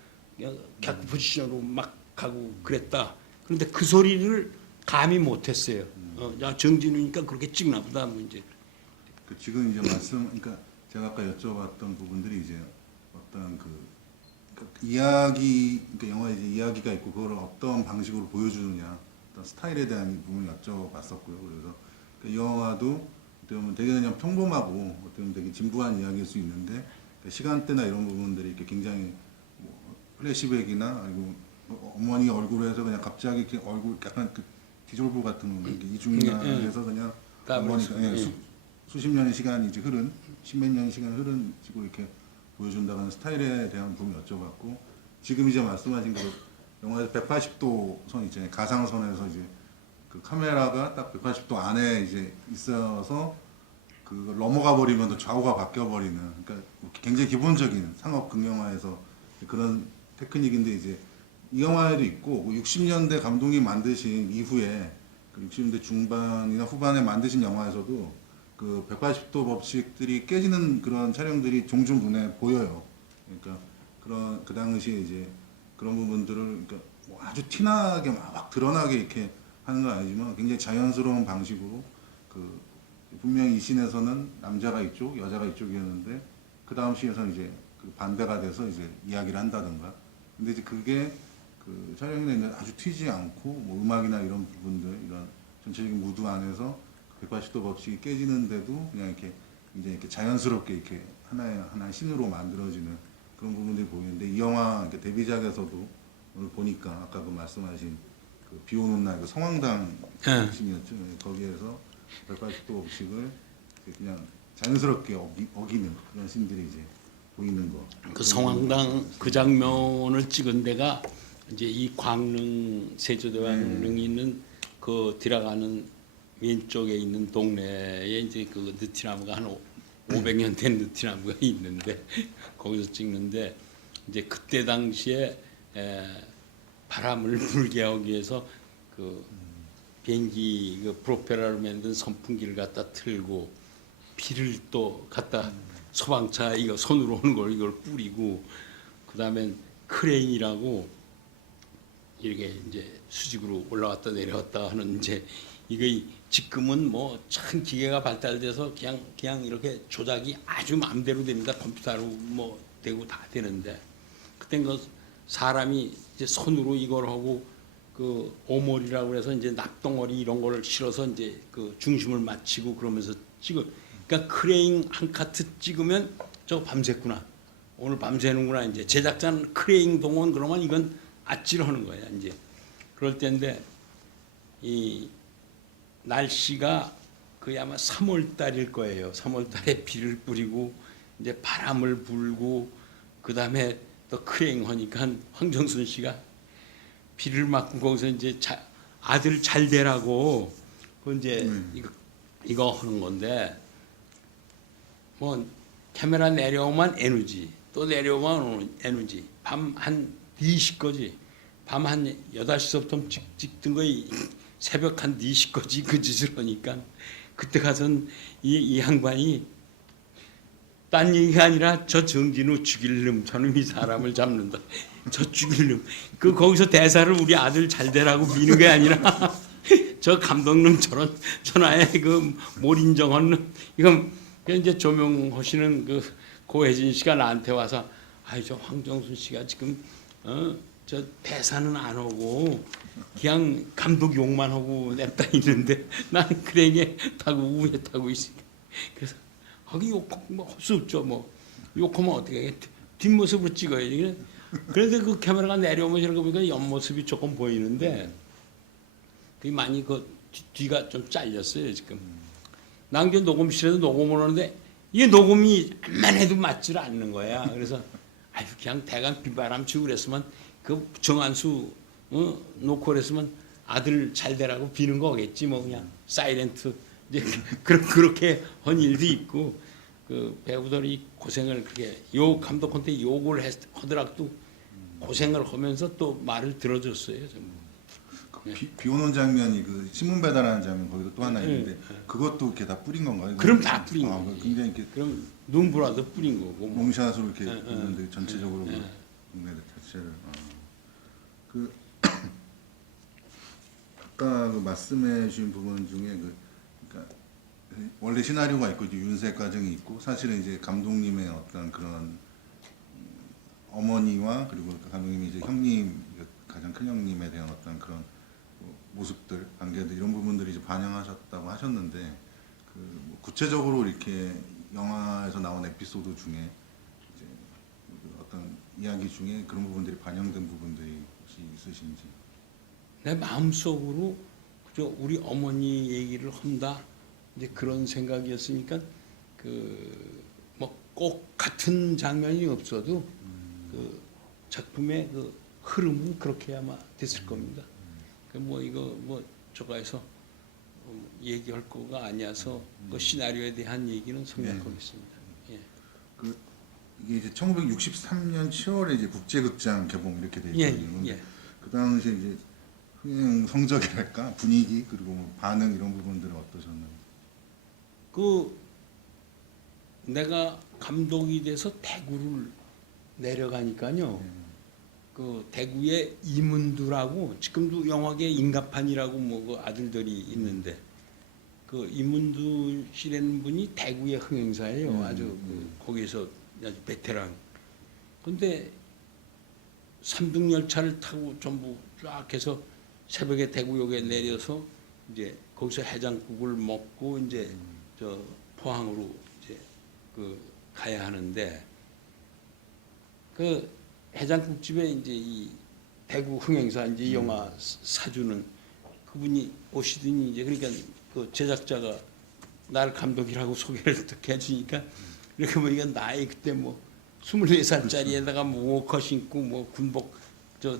각 포지션으로 막 가고 그랬다. 그런데 그 소리를 감히 못했어요. 야 정진우니까 그렇게 찍나 보다. 뭐 이제 지금 이제 그러니까 제가 아까 여쭤봤던 부분들이 이제 어떤 그러니까 이야기, 그러니까 영화에 이제 이야기가 있고 그걸 어떤 방식으로 보여주느냐, 어떤 스타일에 대한 부분을 여쭤봤었고요. 그래서 이 영화도 어떻게 보면 되게 그냥 평범하고 어떻게 보면 되게 진부한 이야기일 수 있는데 시간대나 이런 부분들이 이렇게 굉장히 플래시백이나 아니고 어머니 얼굴에서 그냥 갑자기 이렇게 얼굴 약간 디졸브 같은 거 이중인화해서 그냥 어머니가 수십 년의 시간이 이제 흐른 십몇 년의 시간이 흐른 식으로 이렇게 보여준다는 스타일에 대한 부분을 여쭤봤고, 지금 이제 말씀하신 그 영화에서 180도 선 있잖아요. 가상선에서 이제 그 카메라가 딱 180도 안에 이제 있어서 그걸 넘어가 버리면 또 좌우가 바뀌어 버리는, 그러니까 굉장히 기본적인 상업 극영화에서 그런 테크닉인데 이제 이 영화에도 있고 60년대 감독이 만드신 이후에 60년대 중반이나 후반에 만드신 영화에서도 그 180도 법칙들이 깨지는 그런 촬영들이 종종 눈에 보여요. 그러니까 그 당시에 이제 그런 부분들을 그러니까 뭐 아주 티나게 막 드러나게 이렇게 하는 건 아니지만 굉장히 자연스러운 방식으로 분명히 이 씬에서는 남자가 이쪽, 여자가 이쪽이었는데 그 다음 씬에서는 이제 반대가 돼서 이제 이야기를 한다든가. 근데 이제 그게 촬영에는 아주 튀지 않고 뭐 음악이나 이런 부분들, 이런 전체적인 무드 안에서 180도 법칙이 깨지는데도 그냥 이렇게 이제 이렇게 자연스럽게 이렇게 하나의 씬으로 만들어지는 그런 부분들이 보이는데, 이 영화 데뷔작에서도 오늘 보니까 아까 말씀하신 비 오는 날 성황당 씬이었죠. 거기에서 180도 법칙을 그냥 자연스럽게 어기는 그런 씬들이 이제 보이는 거. 그 성황당 그 장면을 찍은 데가 이제 이 광릉 세조대왕릉이 있는 그 들어가는 왼쪽에 있는 동네에 이제 그 느티나무가 한 500년 된 느티나무가 있는데 거기서 찍는데 이제 그때 당시에 바람을 불게 하기 위해서 비행기 프로펠러로 만든 선풍기를 갖다 틀고 비를 또 갖다 소방차 이거 손으로 오는 걸 이걸 뿌리고, 그다음엔 크레인이라고 이렇게 이제 수직으로 올라왔다 내려왔다 하는 이제 이거 지금은 뭐 참 기계가 발달돼서 그냥 이렇게 조작이 아주 마음대로 됩니다. 컴퓨터로 뭐 되고 다 되는데 그땐 사람이 이제 손으로 이걸 하고 오몰이라고 해서 이제 낙덩어리 이런 거를 실어서 이제 중심을 맞추고 그러면서 찍어. 그러니까 크레인 한 카트 찍으면 저 밤새구나. 오늘 밤새는구나. 이제 제작자는 크레인 동원 그러면 이건 아찔하는 거야. 이제 그럴 때인데 이 날씨가 아마 3월 달일 거예요. 3월 달에 비를 뿌리고 이제 바람을 불고 그다음에 또 크레인 하니까 황정순 씨가 비를 맞고 거기서 이제 아들 잘 되라고 이제 이거 하는 건데 뭐 카메라 내려오면 에너지 또 내려오면 에너지 밤 한 4시까지 밤 한 8시부터 찍던 거이 새벽 한 4시까지 그 짓을 하니까 그때 가선 이 양반이 딴 얘기가 아니라 저 정진우 죽일 놈 저놈이 사람을 잡는다. 저 죽일 놈. 그 거기서 대사를 우리 아들 잘 되라고 미는 게 아니라 저 감독님 저런 천하의 그 몰인정한 놈. 이건 이제 조명하시는 그 고혜진 씨가 나한테 와서 아이 저 황정순 씨가 지금 저 대사는 안 하고 그냥 감독 욕만 하고 냅다 있는데 나는 그랭에 타고 우에 타고 있으니까 그래서 거기 욕하고 뭐 할 수 없죠. 뭐 욕하면 어떻게 해. 뒷모습으로 찍어야지. 그런데 그 카메라가 내려오면 이런 거 보니까 옆모습이 조금 보이는데 그게 많이 그 뒤가 좀 잘렸어요 지금. 난 그 녹음실에서 녹음을 하는데 이게 녹음이 암만 해도 맞질 않는 거야. 그래서 아유 그냥 대강 빗바람 치고 그랬으면 그 정한수 놓고 그랬으면 아들 잘 되라고 비는 거겠지 뭐 그냥 사이렌트 이제 그렇게 한 일도 있고 그 배우들이 고생을 그렇게 요 감독한테 욕을 하더라도 고생을 하면서 또 말을 들어줬어요. 비 오는 장면이 그 신문 배달하는 장면 거기도 또 하나 있는데 그것도 이렇게 다 뿌린 건가요? 그럼 다 뿌린 거예요. 굉장히 이렇게 그럼 눈보라도 뿌린 거고. 뭐. 롱샷으로 이렇게 있는데 전체적으로 그 국내 자체를 그 아까 그 말씀해 주신 부분 중에 그러니까 원래 시나리오가 있고 이제 윤색 과정이 있고 사실은 이제 감독님의 어떤 그런 어머니와 그리고 감독님이 이제 형님 가장 큰 형님에 대한 어떤 그런 모습들, 관계들 이런 부분들이 이제 반영하셨다고 하셨는데 그뭐 구체적으로 이렇게 영화에서 나온 에피소드 중에 이제 어떤 이야기 중에 그런 부분들이 반영된 부분들이 혹시 있으신지? 내 마음속으로 그저 우리 어머니 얘기를 한다 이제 그런 생각이었으니까 그 뭐 꼭 같은 장면이 없어도 그 작품의 그 흐름은 그렇게 아마 됐을 겁니다. 뭐 이거 뭐 저거에서 얘기할 거가 아니어서 그 시나리오에 대한 얘기는 생략하겠습니다. 예. 그 이게 이제 1963년 7월에 이제 국제극장 개봉 이렇게 돼 있거든요. 예. 그 당시에 이제 흥행 성적이랄까 분위기 그리고 뭐 반응 이런 부분들은 어떠셨나요? 그 내가 감독이 돼서 대구를 내려가니까요. 그 대구에 이문두라고 지금도 영화계 인가판이라고 뭐 그 아들들이 있는데 그 이문두 씨라는 분이 대구의 흥행사예요. 아주 그 거기서 아주 베테랑. 근데 3등 열차를 타고 전부 쫙 해서 새벽에 대구역에 내려서 이제 거기서 해장국을 먹고 이제 저 포항으로 이제 그 가야 하는데 그 해장국집에 이제 이 대구 흥행사 이제 이 영화 사주는 그분이 오시더니 이제 그러니까 그 제작자가 나를 감독이라고 소개를 딱 해주니까 이렇게 보니까 나이 그때 뭐 24살짜리에다가 뭐 워커 신고 뭐 군복 저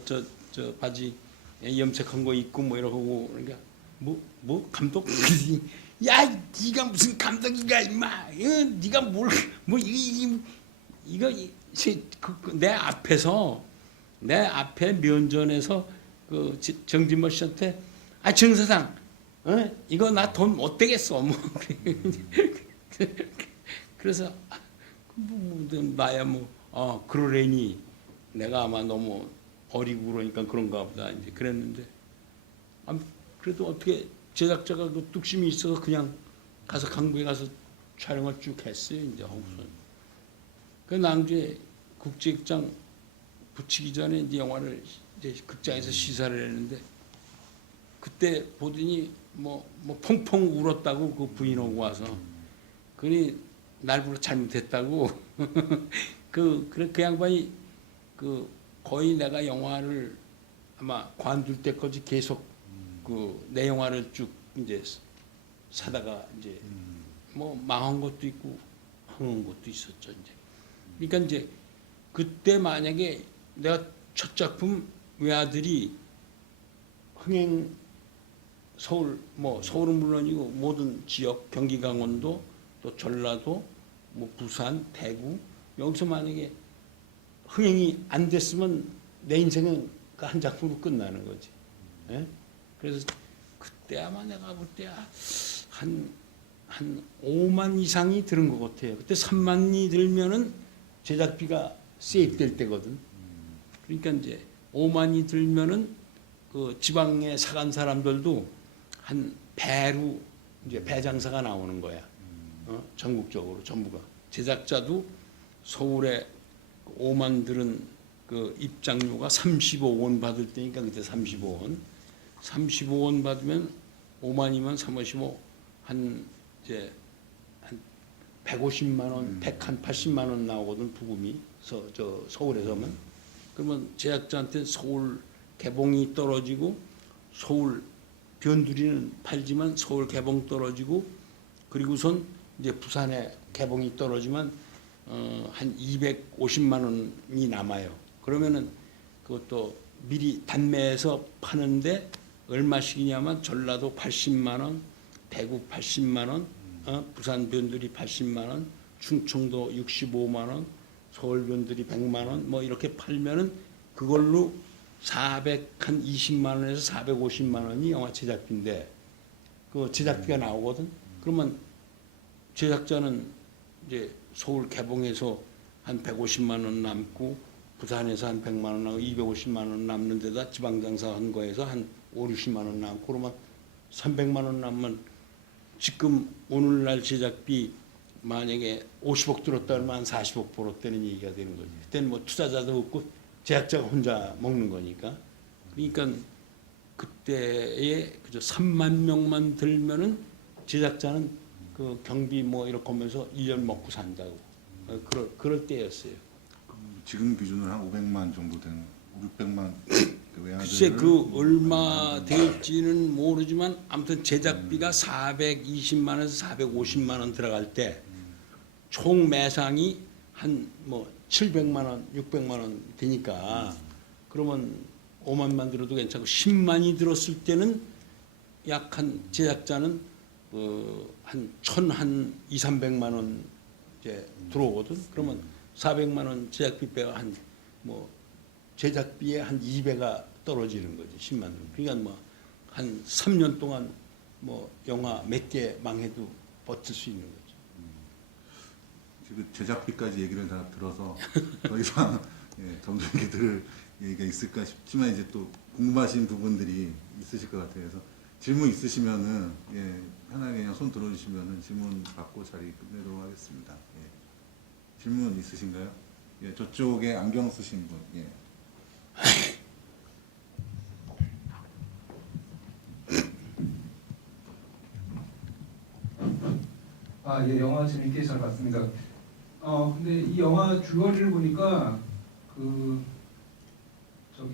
바지 염색한 거 입고 뭐 이러고 그러니까 뭐 감독 야 네가 무슨 감독이가 임마 네가 뭐 이거 내 앞에서 내 앞에 면전에서 그 정진모 씨한테 아 정 사장 이거 나 돈 못 되겠어 뭐 그래서 나야 뭐 그러려니 내가 아마 너무 어리고 그러니까 그런가 보다 이제 그랬는데 그래도 어떻게 제작자가 그 뚝심이 있어서 그냥 가서 강부에 가서 촬영을 쭉 했어요 이제 하고서 그 낭주에 국제극장 붙이기 전에 이제 영화를 이제 극장에서 시사를 했는데 그때 보더니 뭐 펑펑 울었다고 그 부인하고 와서 그니 날부로 잘못했다고 그 양반이 그 거의 내가 영화를 아마 관둘 때까지 계속 그 내 영화를 쭉 이제 사다가 이제 뭐 망한 것도 있고 흥한 것도 있었죠 이제. 그러니까 이제 그때 만약에 내가 첫 작품 외아들이 흥행 서울은 물론이고 모든 지역 경기 강원도 또 전라도 뭐 부산 대구 여기서 만약에 흥행이 안 됐으면 내 인생은 그 한 작품으로 끝나는 거지. 예? 그래서 그때 아마 내가 볼 때 한 5만 이상이 들은 것 같아요. 그때 3만이 들면은 제작비가 세입될 때거든. 그러니까 이제 5만이 들면은 그 지방에 사간 사람들도 한 배로 이제 배장사가 나오는 거야. 전국적으로 전부가. 제작자도 서울에 5만 들은 그 입장료가 35원 받을 때니까 그때 35원 받으면 5만이면 35, 한 이제 한 150만 원, 180만 원 나오거든 부금이 저 서울에서만. 그러면 제작자한테 서울 개봉이 떨어지고 서울 변두리는 팔지만 서울 개봉 떨어지고 그리고선 이제 부산에 개봉이 떨어지면 한 250만 원이 남아요. 그러면은 그것도 미리 단매해서 파는데 얼마씩이냐면 전라도 80만 원, 대구 80만 원, 부산 변두리 80만 원, 충청도 65만 원, 서울 변두리 100만 원, 뭐 이렇게 팔면은 그걸로 420만 원에서 450만 원이 영화 제작비인데 그 제작비가 나오거든. 그러면 제작자는 이제 서울 개봉해서 한 150만 원 남고 부산에서 한 100만 원 나고 250만 원 남는 데다 지방장사 한 거에서 한 5, 60만 원 남고 그러면 300만 원 남으면 지금 오늘날 제작비 만약에 50억 들었다 그러면 한 40억 벌었다는 얘기가 되는 거지. 그때는 뭐 투자자도 없고 제작자가 혼자 먹는 거니까. 그러니까 그때에 그저 3만 명만 들면은 제작자는 그 경비 뭐 이렇게 하면서 1년 먹고 산다고. 그럴 때였어요. 지금 기준으로 한 500만 정도 되는 600만 그 외화들을 글쎄 그 얼마 될지는 모르지만 아무튼 제작비가 420만에서 450만 원 들어갈 때 총 매상이 한 뭐 700만 원, 600만 원 되니까 그러면 5만만 들어도 괜찮고 10만이 들었을 때는 약 한 제작자는 한 2, 300만 원 이제 들어오거든. 그러면 400만 원 제작비 빼가 한 뭐 제작비의 한 2배가 떨어지는 거지. 10만 원. 그러니까 뭐 한 3년 동안 뭐 영화 몇 개 망해도 버틸 수 있는 거죠. 지금 제작비까지 얘기를 다 들어서 더 이상 정정이 들을 얘기가 있을까 싶지만 이제 또 궁금하신 부분들이 있으실 것 같아요. 그래서 질문 있으시면은 편하게 그냥 손 들어주시면은 질문 받고 자리 끝내도록 하겠습니다. 질문 있으신가요? 저쪽에 안경 쓰신 분. 영화 재밌게 잘 봤습니다. 근데 이 영화 줄거리를 보니까 제가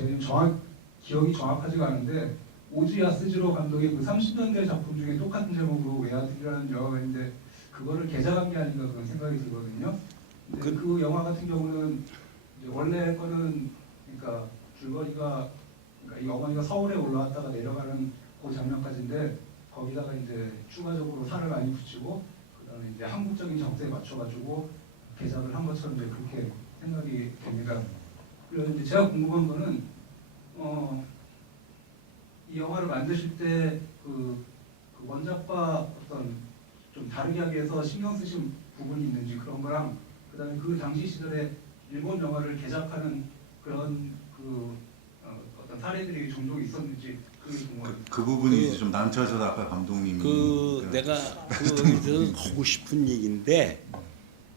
지금 기억이 정확하지가 않은데 오즈 야스지로 감독의 그 30년대 작품 중에 똑같은 제목으로 외아들이라는 영화가 있는데 그거를 개작한 게 아닌가 그런 생각이 들거든요. 근데 그 영화 같은 경우는 이제 원래 거는 그러니까 줄거리가 그러니까 이 어머니가 서울에 올라왔다가 내려가는 그 장면까지인데 거기다가 이제 추가적으로 살을 많이 붙이고 그다음에 이제 한국적인 정세에 맞춰가지고 개작을 한 것처럼 이제 그렇게 생각이 됩니다. 그래서 이제 제가 궁금한 거는 이 영화를 만드실 때 그 원작과 어떤 좀 다르게 하기 위해서 신경 쓰신 부분이 있는지 그런 거랑 그다음에 그 당시 시절에 일본 영화를 개작하는 그런 어떤 사례들이 종종 있었는지 그게 궁금합니다. 그 부분이 이제 좀 난처해서 아까 감독님이 내가 그거에 대해서 하고 싶은 얘기인데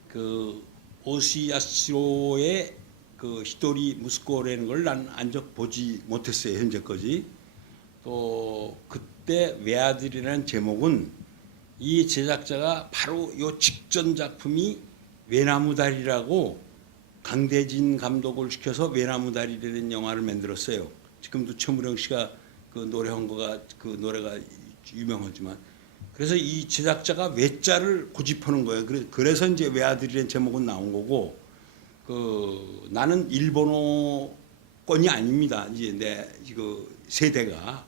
그 오시야시로의 그 히토리 무스코라는 걸 난 안적 보지 못했어요 현재까지. 또 그때 외아들이라는 제목은 이 제작자가 바로 요 직전 작품이 외나무다리라고 강대진 감독을 시켜서 외나무다리라는 영화를 만들었어요. 지금도 최무령 씨가 그 노래한 거가 그 노래가 유명하지만 그래서 이 제작자가 외자를 고집하는 거예요. 그래서 이제 외아들이라는 제목은 나온 거고 나는 일본어권이 아닙니다. 이제 내 그 세대가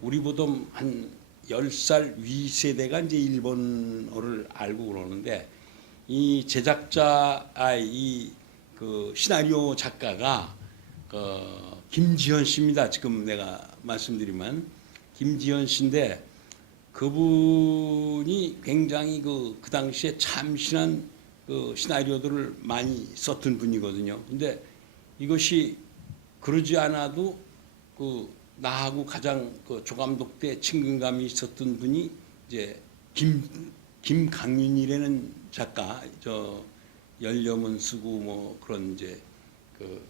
우리보다 한 10살 위 세대가 이제 일본어를 알고 그러는데 이 제작자 이 그 시나리오 작가가 김지현 씨입니다. 지금 내가 말씀드리면 김지현 씨인데 그분이 굉장히 그 당시에 참신한 그 시나리오들을 많이 썼던 분이거든요. 근데 이것이 그러지 않아도 그 나하고 가장 그 조감독 때 친근감이 있었던 분이 이제 김강윤이라는 작가, 저 열려문 쓰고 뭐 그런 이제 그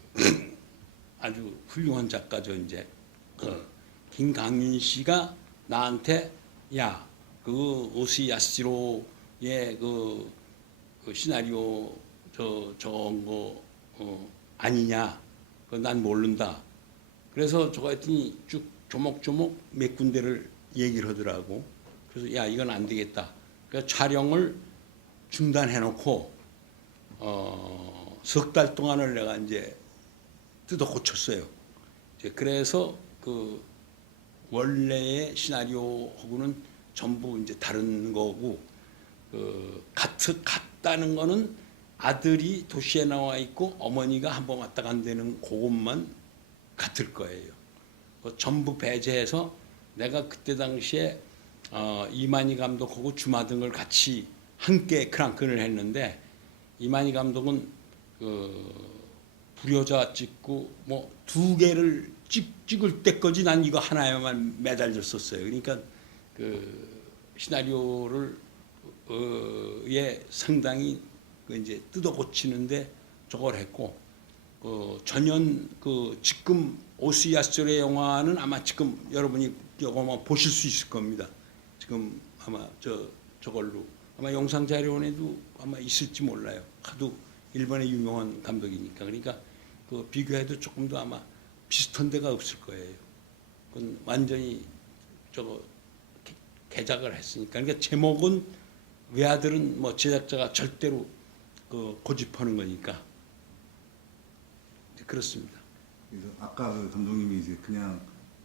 아주 훌륭한 작가죠. 이제 그 김강윤 씨가 나한테 야, 그 오스 야스지로의 그 시나리오 저건 거 아니냐? 그 난 모른다. 그래서 저거 했더니 쭉 조목조목 몇 군데를 얘기를 하더라고. 그래서 야, 이건 안 되겠다. 그래서 촬영을 중단해놓고 석 달 동안을 내가 이제 뜯어 고쳤어요. 이제 그래서 그 원래의 시나리오하고는 전부 이제 다른 거고, 같다는 거는 아들이 도시에 나와 있고 어머니가 한번 왔다 간다는 그것만 같을 거예요. 전부 배제해서 내가 그때 당시에 이만희 감독하고 주마등을 같이 함께 크랑크를 했는데, 이만희 감독은 불효자 찍고 뭐 2개를 찍을 때까지 난 이거 하나에만 매달렸었어요. 그러니까 그 시나리오를 예 상당히 이제 뜯어 고치는데 저걸 했고, 전연 그 지금 오스야스의 영화는 아마 지금 여러분이 이거 보실 수 있을 겁니다. 지금 아마 저걸로 아마 영상 자료원에도 아마 있을지 몰라요. 하도 일본의 유명한 감독이니까. 그러니까 그 비교해도 조금 더 아마 비슷한 데가 없을 거예요. 그건 완전히 저거 개작을 했으니까. 그러니까 제목은 외아들은 뭐 제작자가 절대로 고집하는 거니까. 그렇습니다. 그래서 아까 그 감독님이 이제 그냥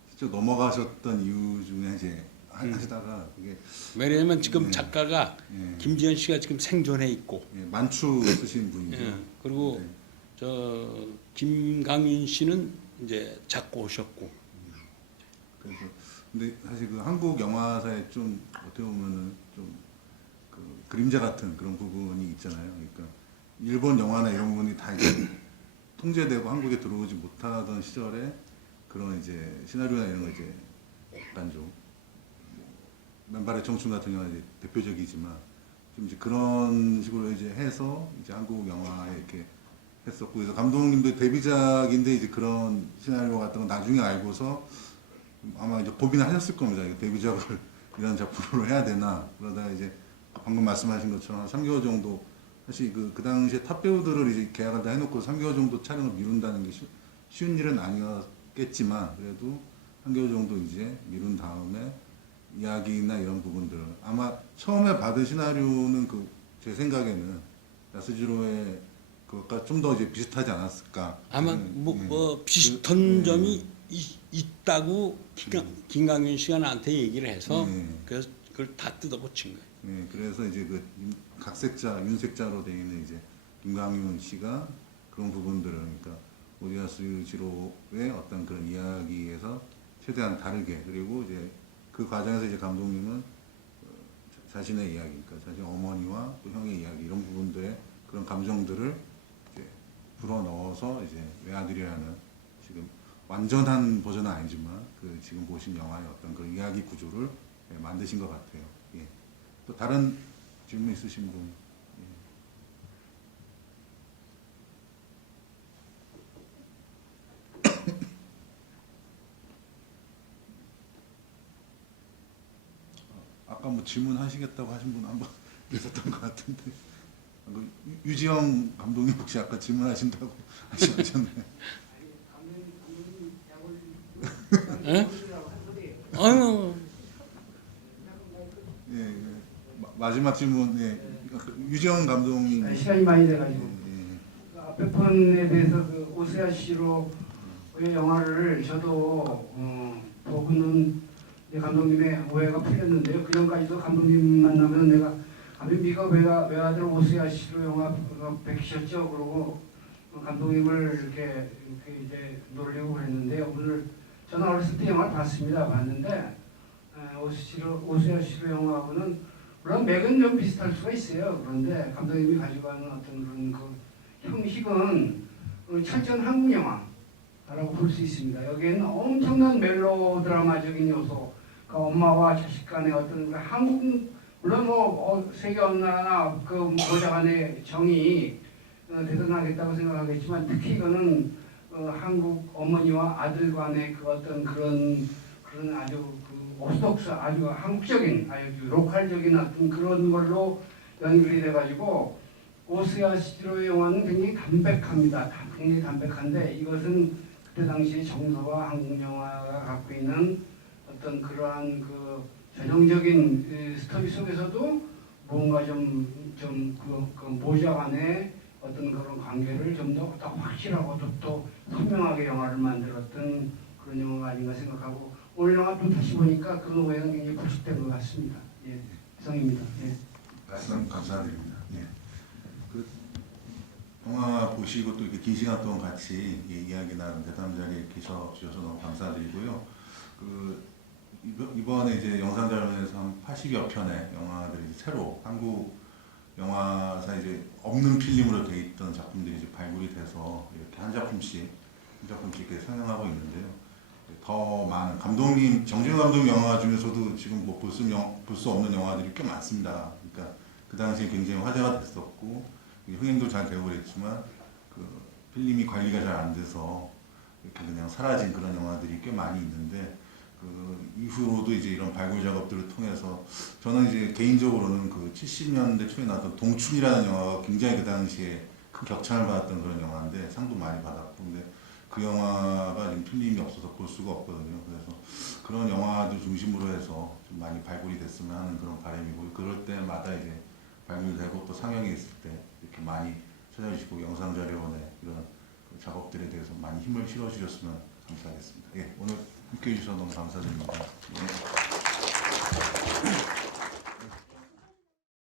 슬쩍 넘어가셨던 이유 중에 이제 하시다가 그게 왜냐하면 지금 네. 작가가 네. 김지현 씨가 지금 생존해 있고, 만추 쓰신 분이죠. 그리고 네. 저 김강윤 씨는 이제 작고 오셨고. 그래서 근데 사실 그 한국 영화사에 좀 어떻게 보면은 좀 그 그림자 같은 그런 부분이 있잖아요. 그러니까 일본 영화나 이런 부분이 다 이제 통제되고 한국에 들어오지 못하던 시절에 그런 이제 시나리오나 이런 거 이제 약간 좀 맨발의 청춘 같은 경우는 이제 대표적이지만 좀 이제 그런 식으로 이제 해서 이제 한국 영화에 이렇게 했었고, 그래서 감독님도 데뷔작인데 이제 그런 시나리오 같은 거 나중에 알고서 아마 이제 고민을 하셨을 겁니다. 데뷔작을 이런 작품으로 해야 되나. 그러다가 이제 방금 말씀하신 것처럼 한 3개월 정도, 사실 그 당시에 탑 배우들을 이제 계약을 다 해놓고 3개월 정도 촬영을 미룬다는 게 쉬운 일은 아니었겠지만, 그래도 3개월 정도 이제 미룬 다음에 이야기나 이런 부분들, 아마 처음에 받은 시나리오는 제 생각에는 야스지로의 그것과 좀 더 이제 비슷하지 않았을까. 아마 뭐 비슷한 점이 있다고 김강윤 씨가 나한테 얘기를 해서 그래서 그걸 다 뜯어 고친 거예요. 네, 그래서 이제 그 각색자, 윤색자로 되어 있는 이제 김강윤 씨가 그런 부분들을, 그러니까 오디야스지로의 어떤 그런 이야기에서 최대한 다르게, 그리고 이제 그 과정에서 이제 감독님은 자신의 이야기, 그러니까 자신 어머니와 또 형의 이야기 이런 부분들의 그런 감정들을 이제 불어 넣어서 이제 외아들이라는 지금 완전한 버전은 아니지만 그 지금 보신 영화의 어떤 그런 이야기 구조를 만드신 것 같아요. 예. 또 다른 질문 있으신 분? 아까 뭐 질문하시겠다고 하신 분 한 번 있었던 것 같은데, 유지영 감독님 혹시 아까 질문하신다고 하셨나요? 예? 아유, 예, 마지막 질문, 유지영 감독님. 시간이 많이 돼가지고 예. 그 앞에 편에 대해서 그 오세아 씨로의 영화를 저도 보고는 감독님의 오해가 풀렸는데요. 그 전까지도 감독님 만나면 내가 감독님 네가 외아들 오세아 씨로 영화 백이셨죠? 그러고 감독님을 이렇게 이제 놀리고 그랬는데 오늘 저는 어렸을 때 영화를 봤습니다. 봤는데 오수야 시로 영화하고는 물론 맥은 좀 비슷할 수가 있어요. 그런데 감독님이 가지고 가는 어떤 그런 그 형식은 철저한 한국 영화라고 볼 수 있습니다. 여기에는 엄청난 멜로 드라마적인 요소, 그러니까 엄마와 자식 간의 어떤 그 한국 물론 뭐 세계 어느 나라나 그 모자 간의 정이 대단하겠다고 생각하겠지만 특히 이거는 한국 어머니와 아들 간의 그 어떤 그런 아주 그 오소독스 아주 한국적인 아주 로컬적인 어떤 그런 걸로 연결이 돼가지고 오스야 시로 영화는 굉장히 담백합니다. 굉장히 담백한데 이것은 그때 당시 정서와 한국 영화가 갖고 있는 어떤 그러한 그 전형적인 스토리 속에서도 뭔가 그 모자 간의 어떤 그런 관계를 좀 더 확실하고 또 선명하게 영화를 만들었던 그런 영화가 아닌가 생각하고 오늘 영화 또 다시 보니까 그런 오해는 굉장히 불식된 것 같습니다. 예, 이상입니다. 예. 말씀 감사드립니다. 예. 그 영화 보시고 또 이렇게 긴 시간 동안 같이 이야기 나눈 대담 자리에 계셔 주셔서 너무 감사드리고요. 그 이번에 이제 영상 자료에서 한 80여 편의 영화들이 새로 한국 영화사 이제 없는 필름으로 돼 있던 작품들이 이제 발굴이 돼서 이렇게 한 작품씩 이렇게 상영하고 있는데요. 더 많은 감독님, 정진우 감독 영화 중에서도 지금 뭐 볼 수 없는 영화들이 꽤 많습니다. 그러니까 그 당시에 굉장히 화제가 됐었고 흥행도 잘 되고 그랬지만 그 필름이 관리가 잘 안 돼서 이렇게 그냥 사라진 그런 영화들이 꽤 많이 있는데 그 이후로도 이제 이런 발굴 작업들을 통해서 저는 이제 개인적으로는 그 70년대 초에 나왔던 동춘이라는 영화가 굉장히 그 당시에 큰 격찬을 받았던 그런 영화인데 상도 많이 받았고 근데 그 영화가 지금 필름이 없어서 볼 수가 없거든요. 그래서 그런 영화들 중심으로 해서 좀 많이 발굴이 됐으면 하는 그런 바람이고 그럴 때마다 이제 발굴되고 또 상영이 있을 때 이렇게 많이 찾아주시고 영상자료원의 이런 그 작업들에 대해서 많이 힘을 실어주셨으면 감사하겠습니다. 예, 오늘 함께해 주셔서 너무 감사드립니다. 예.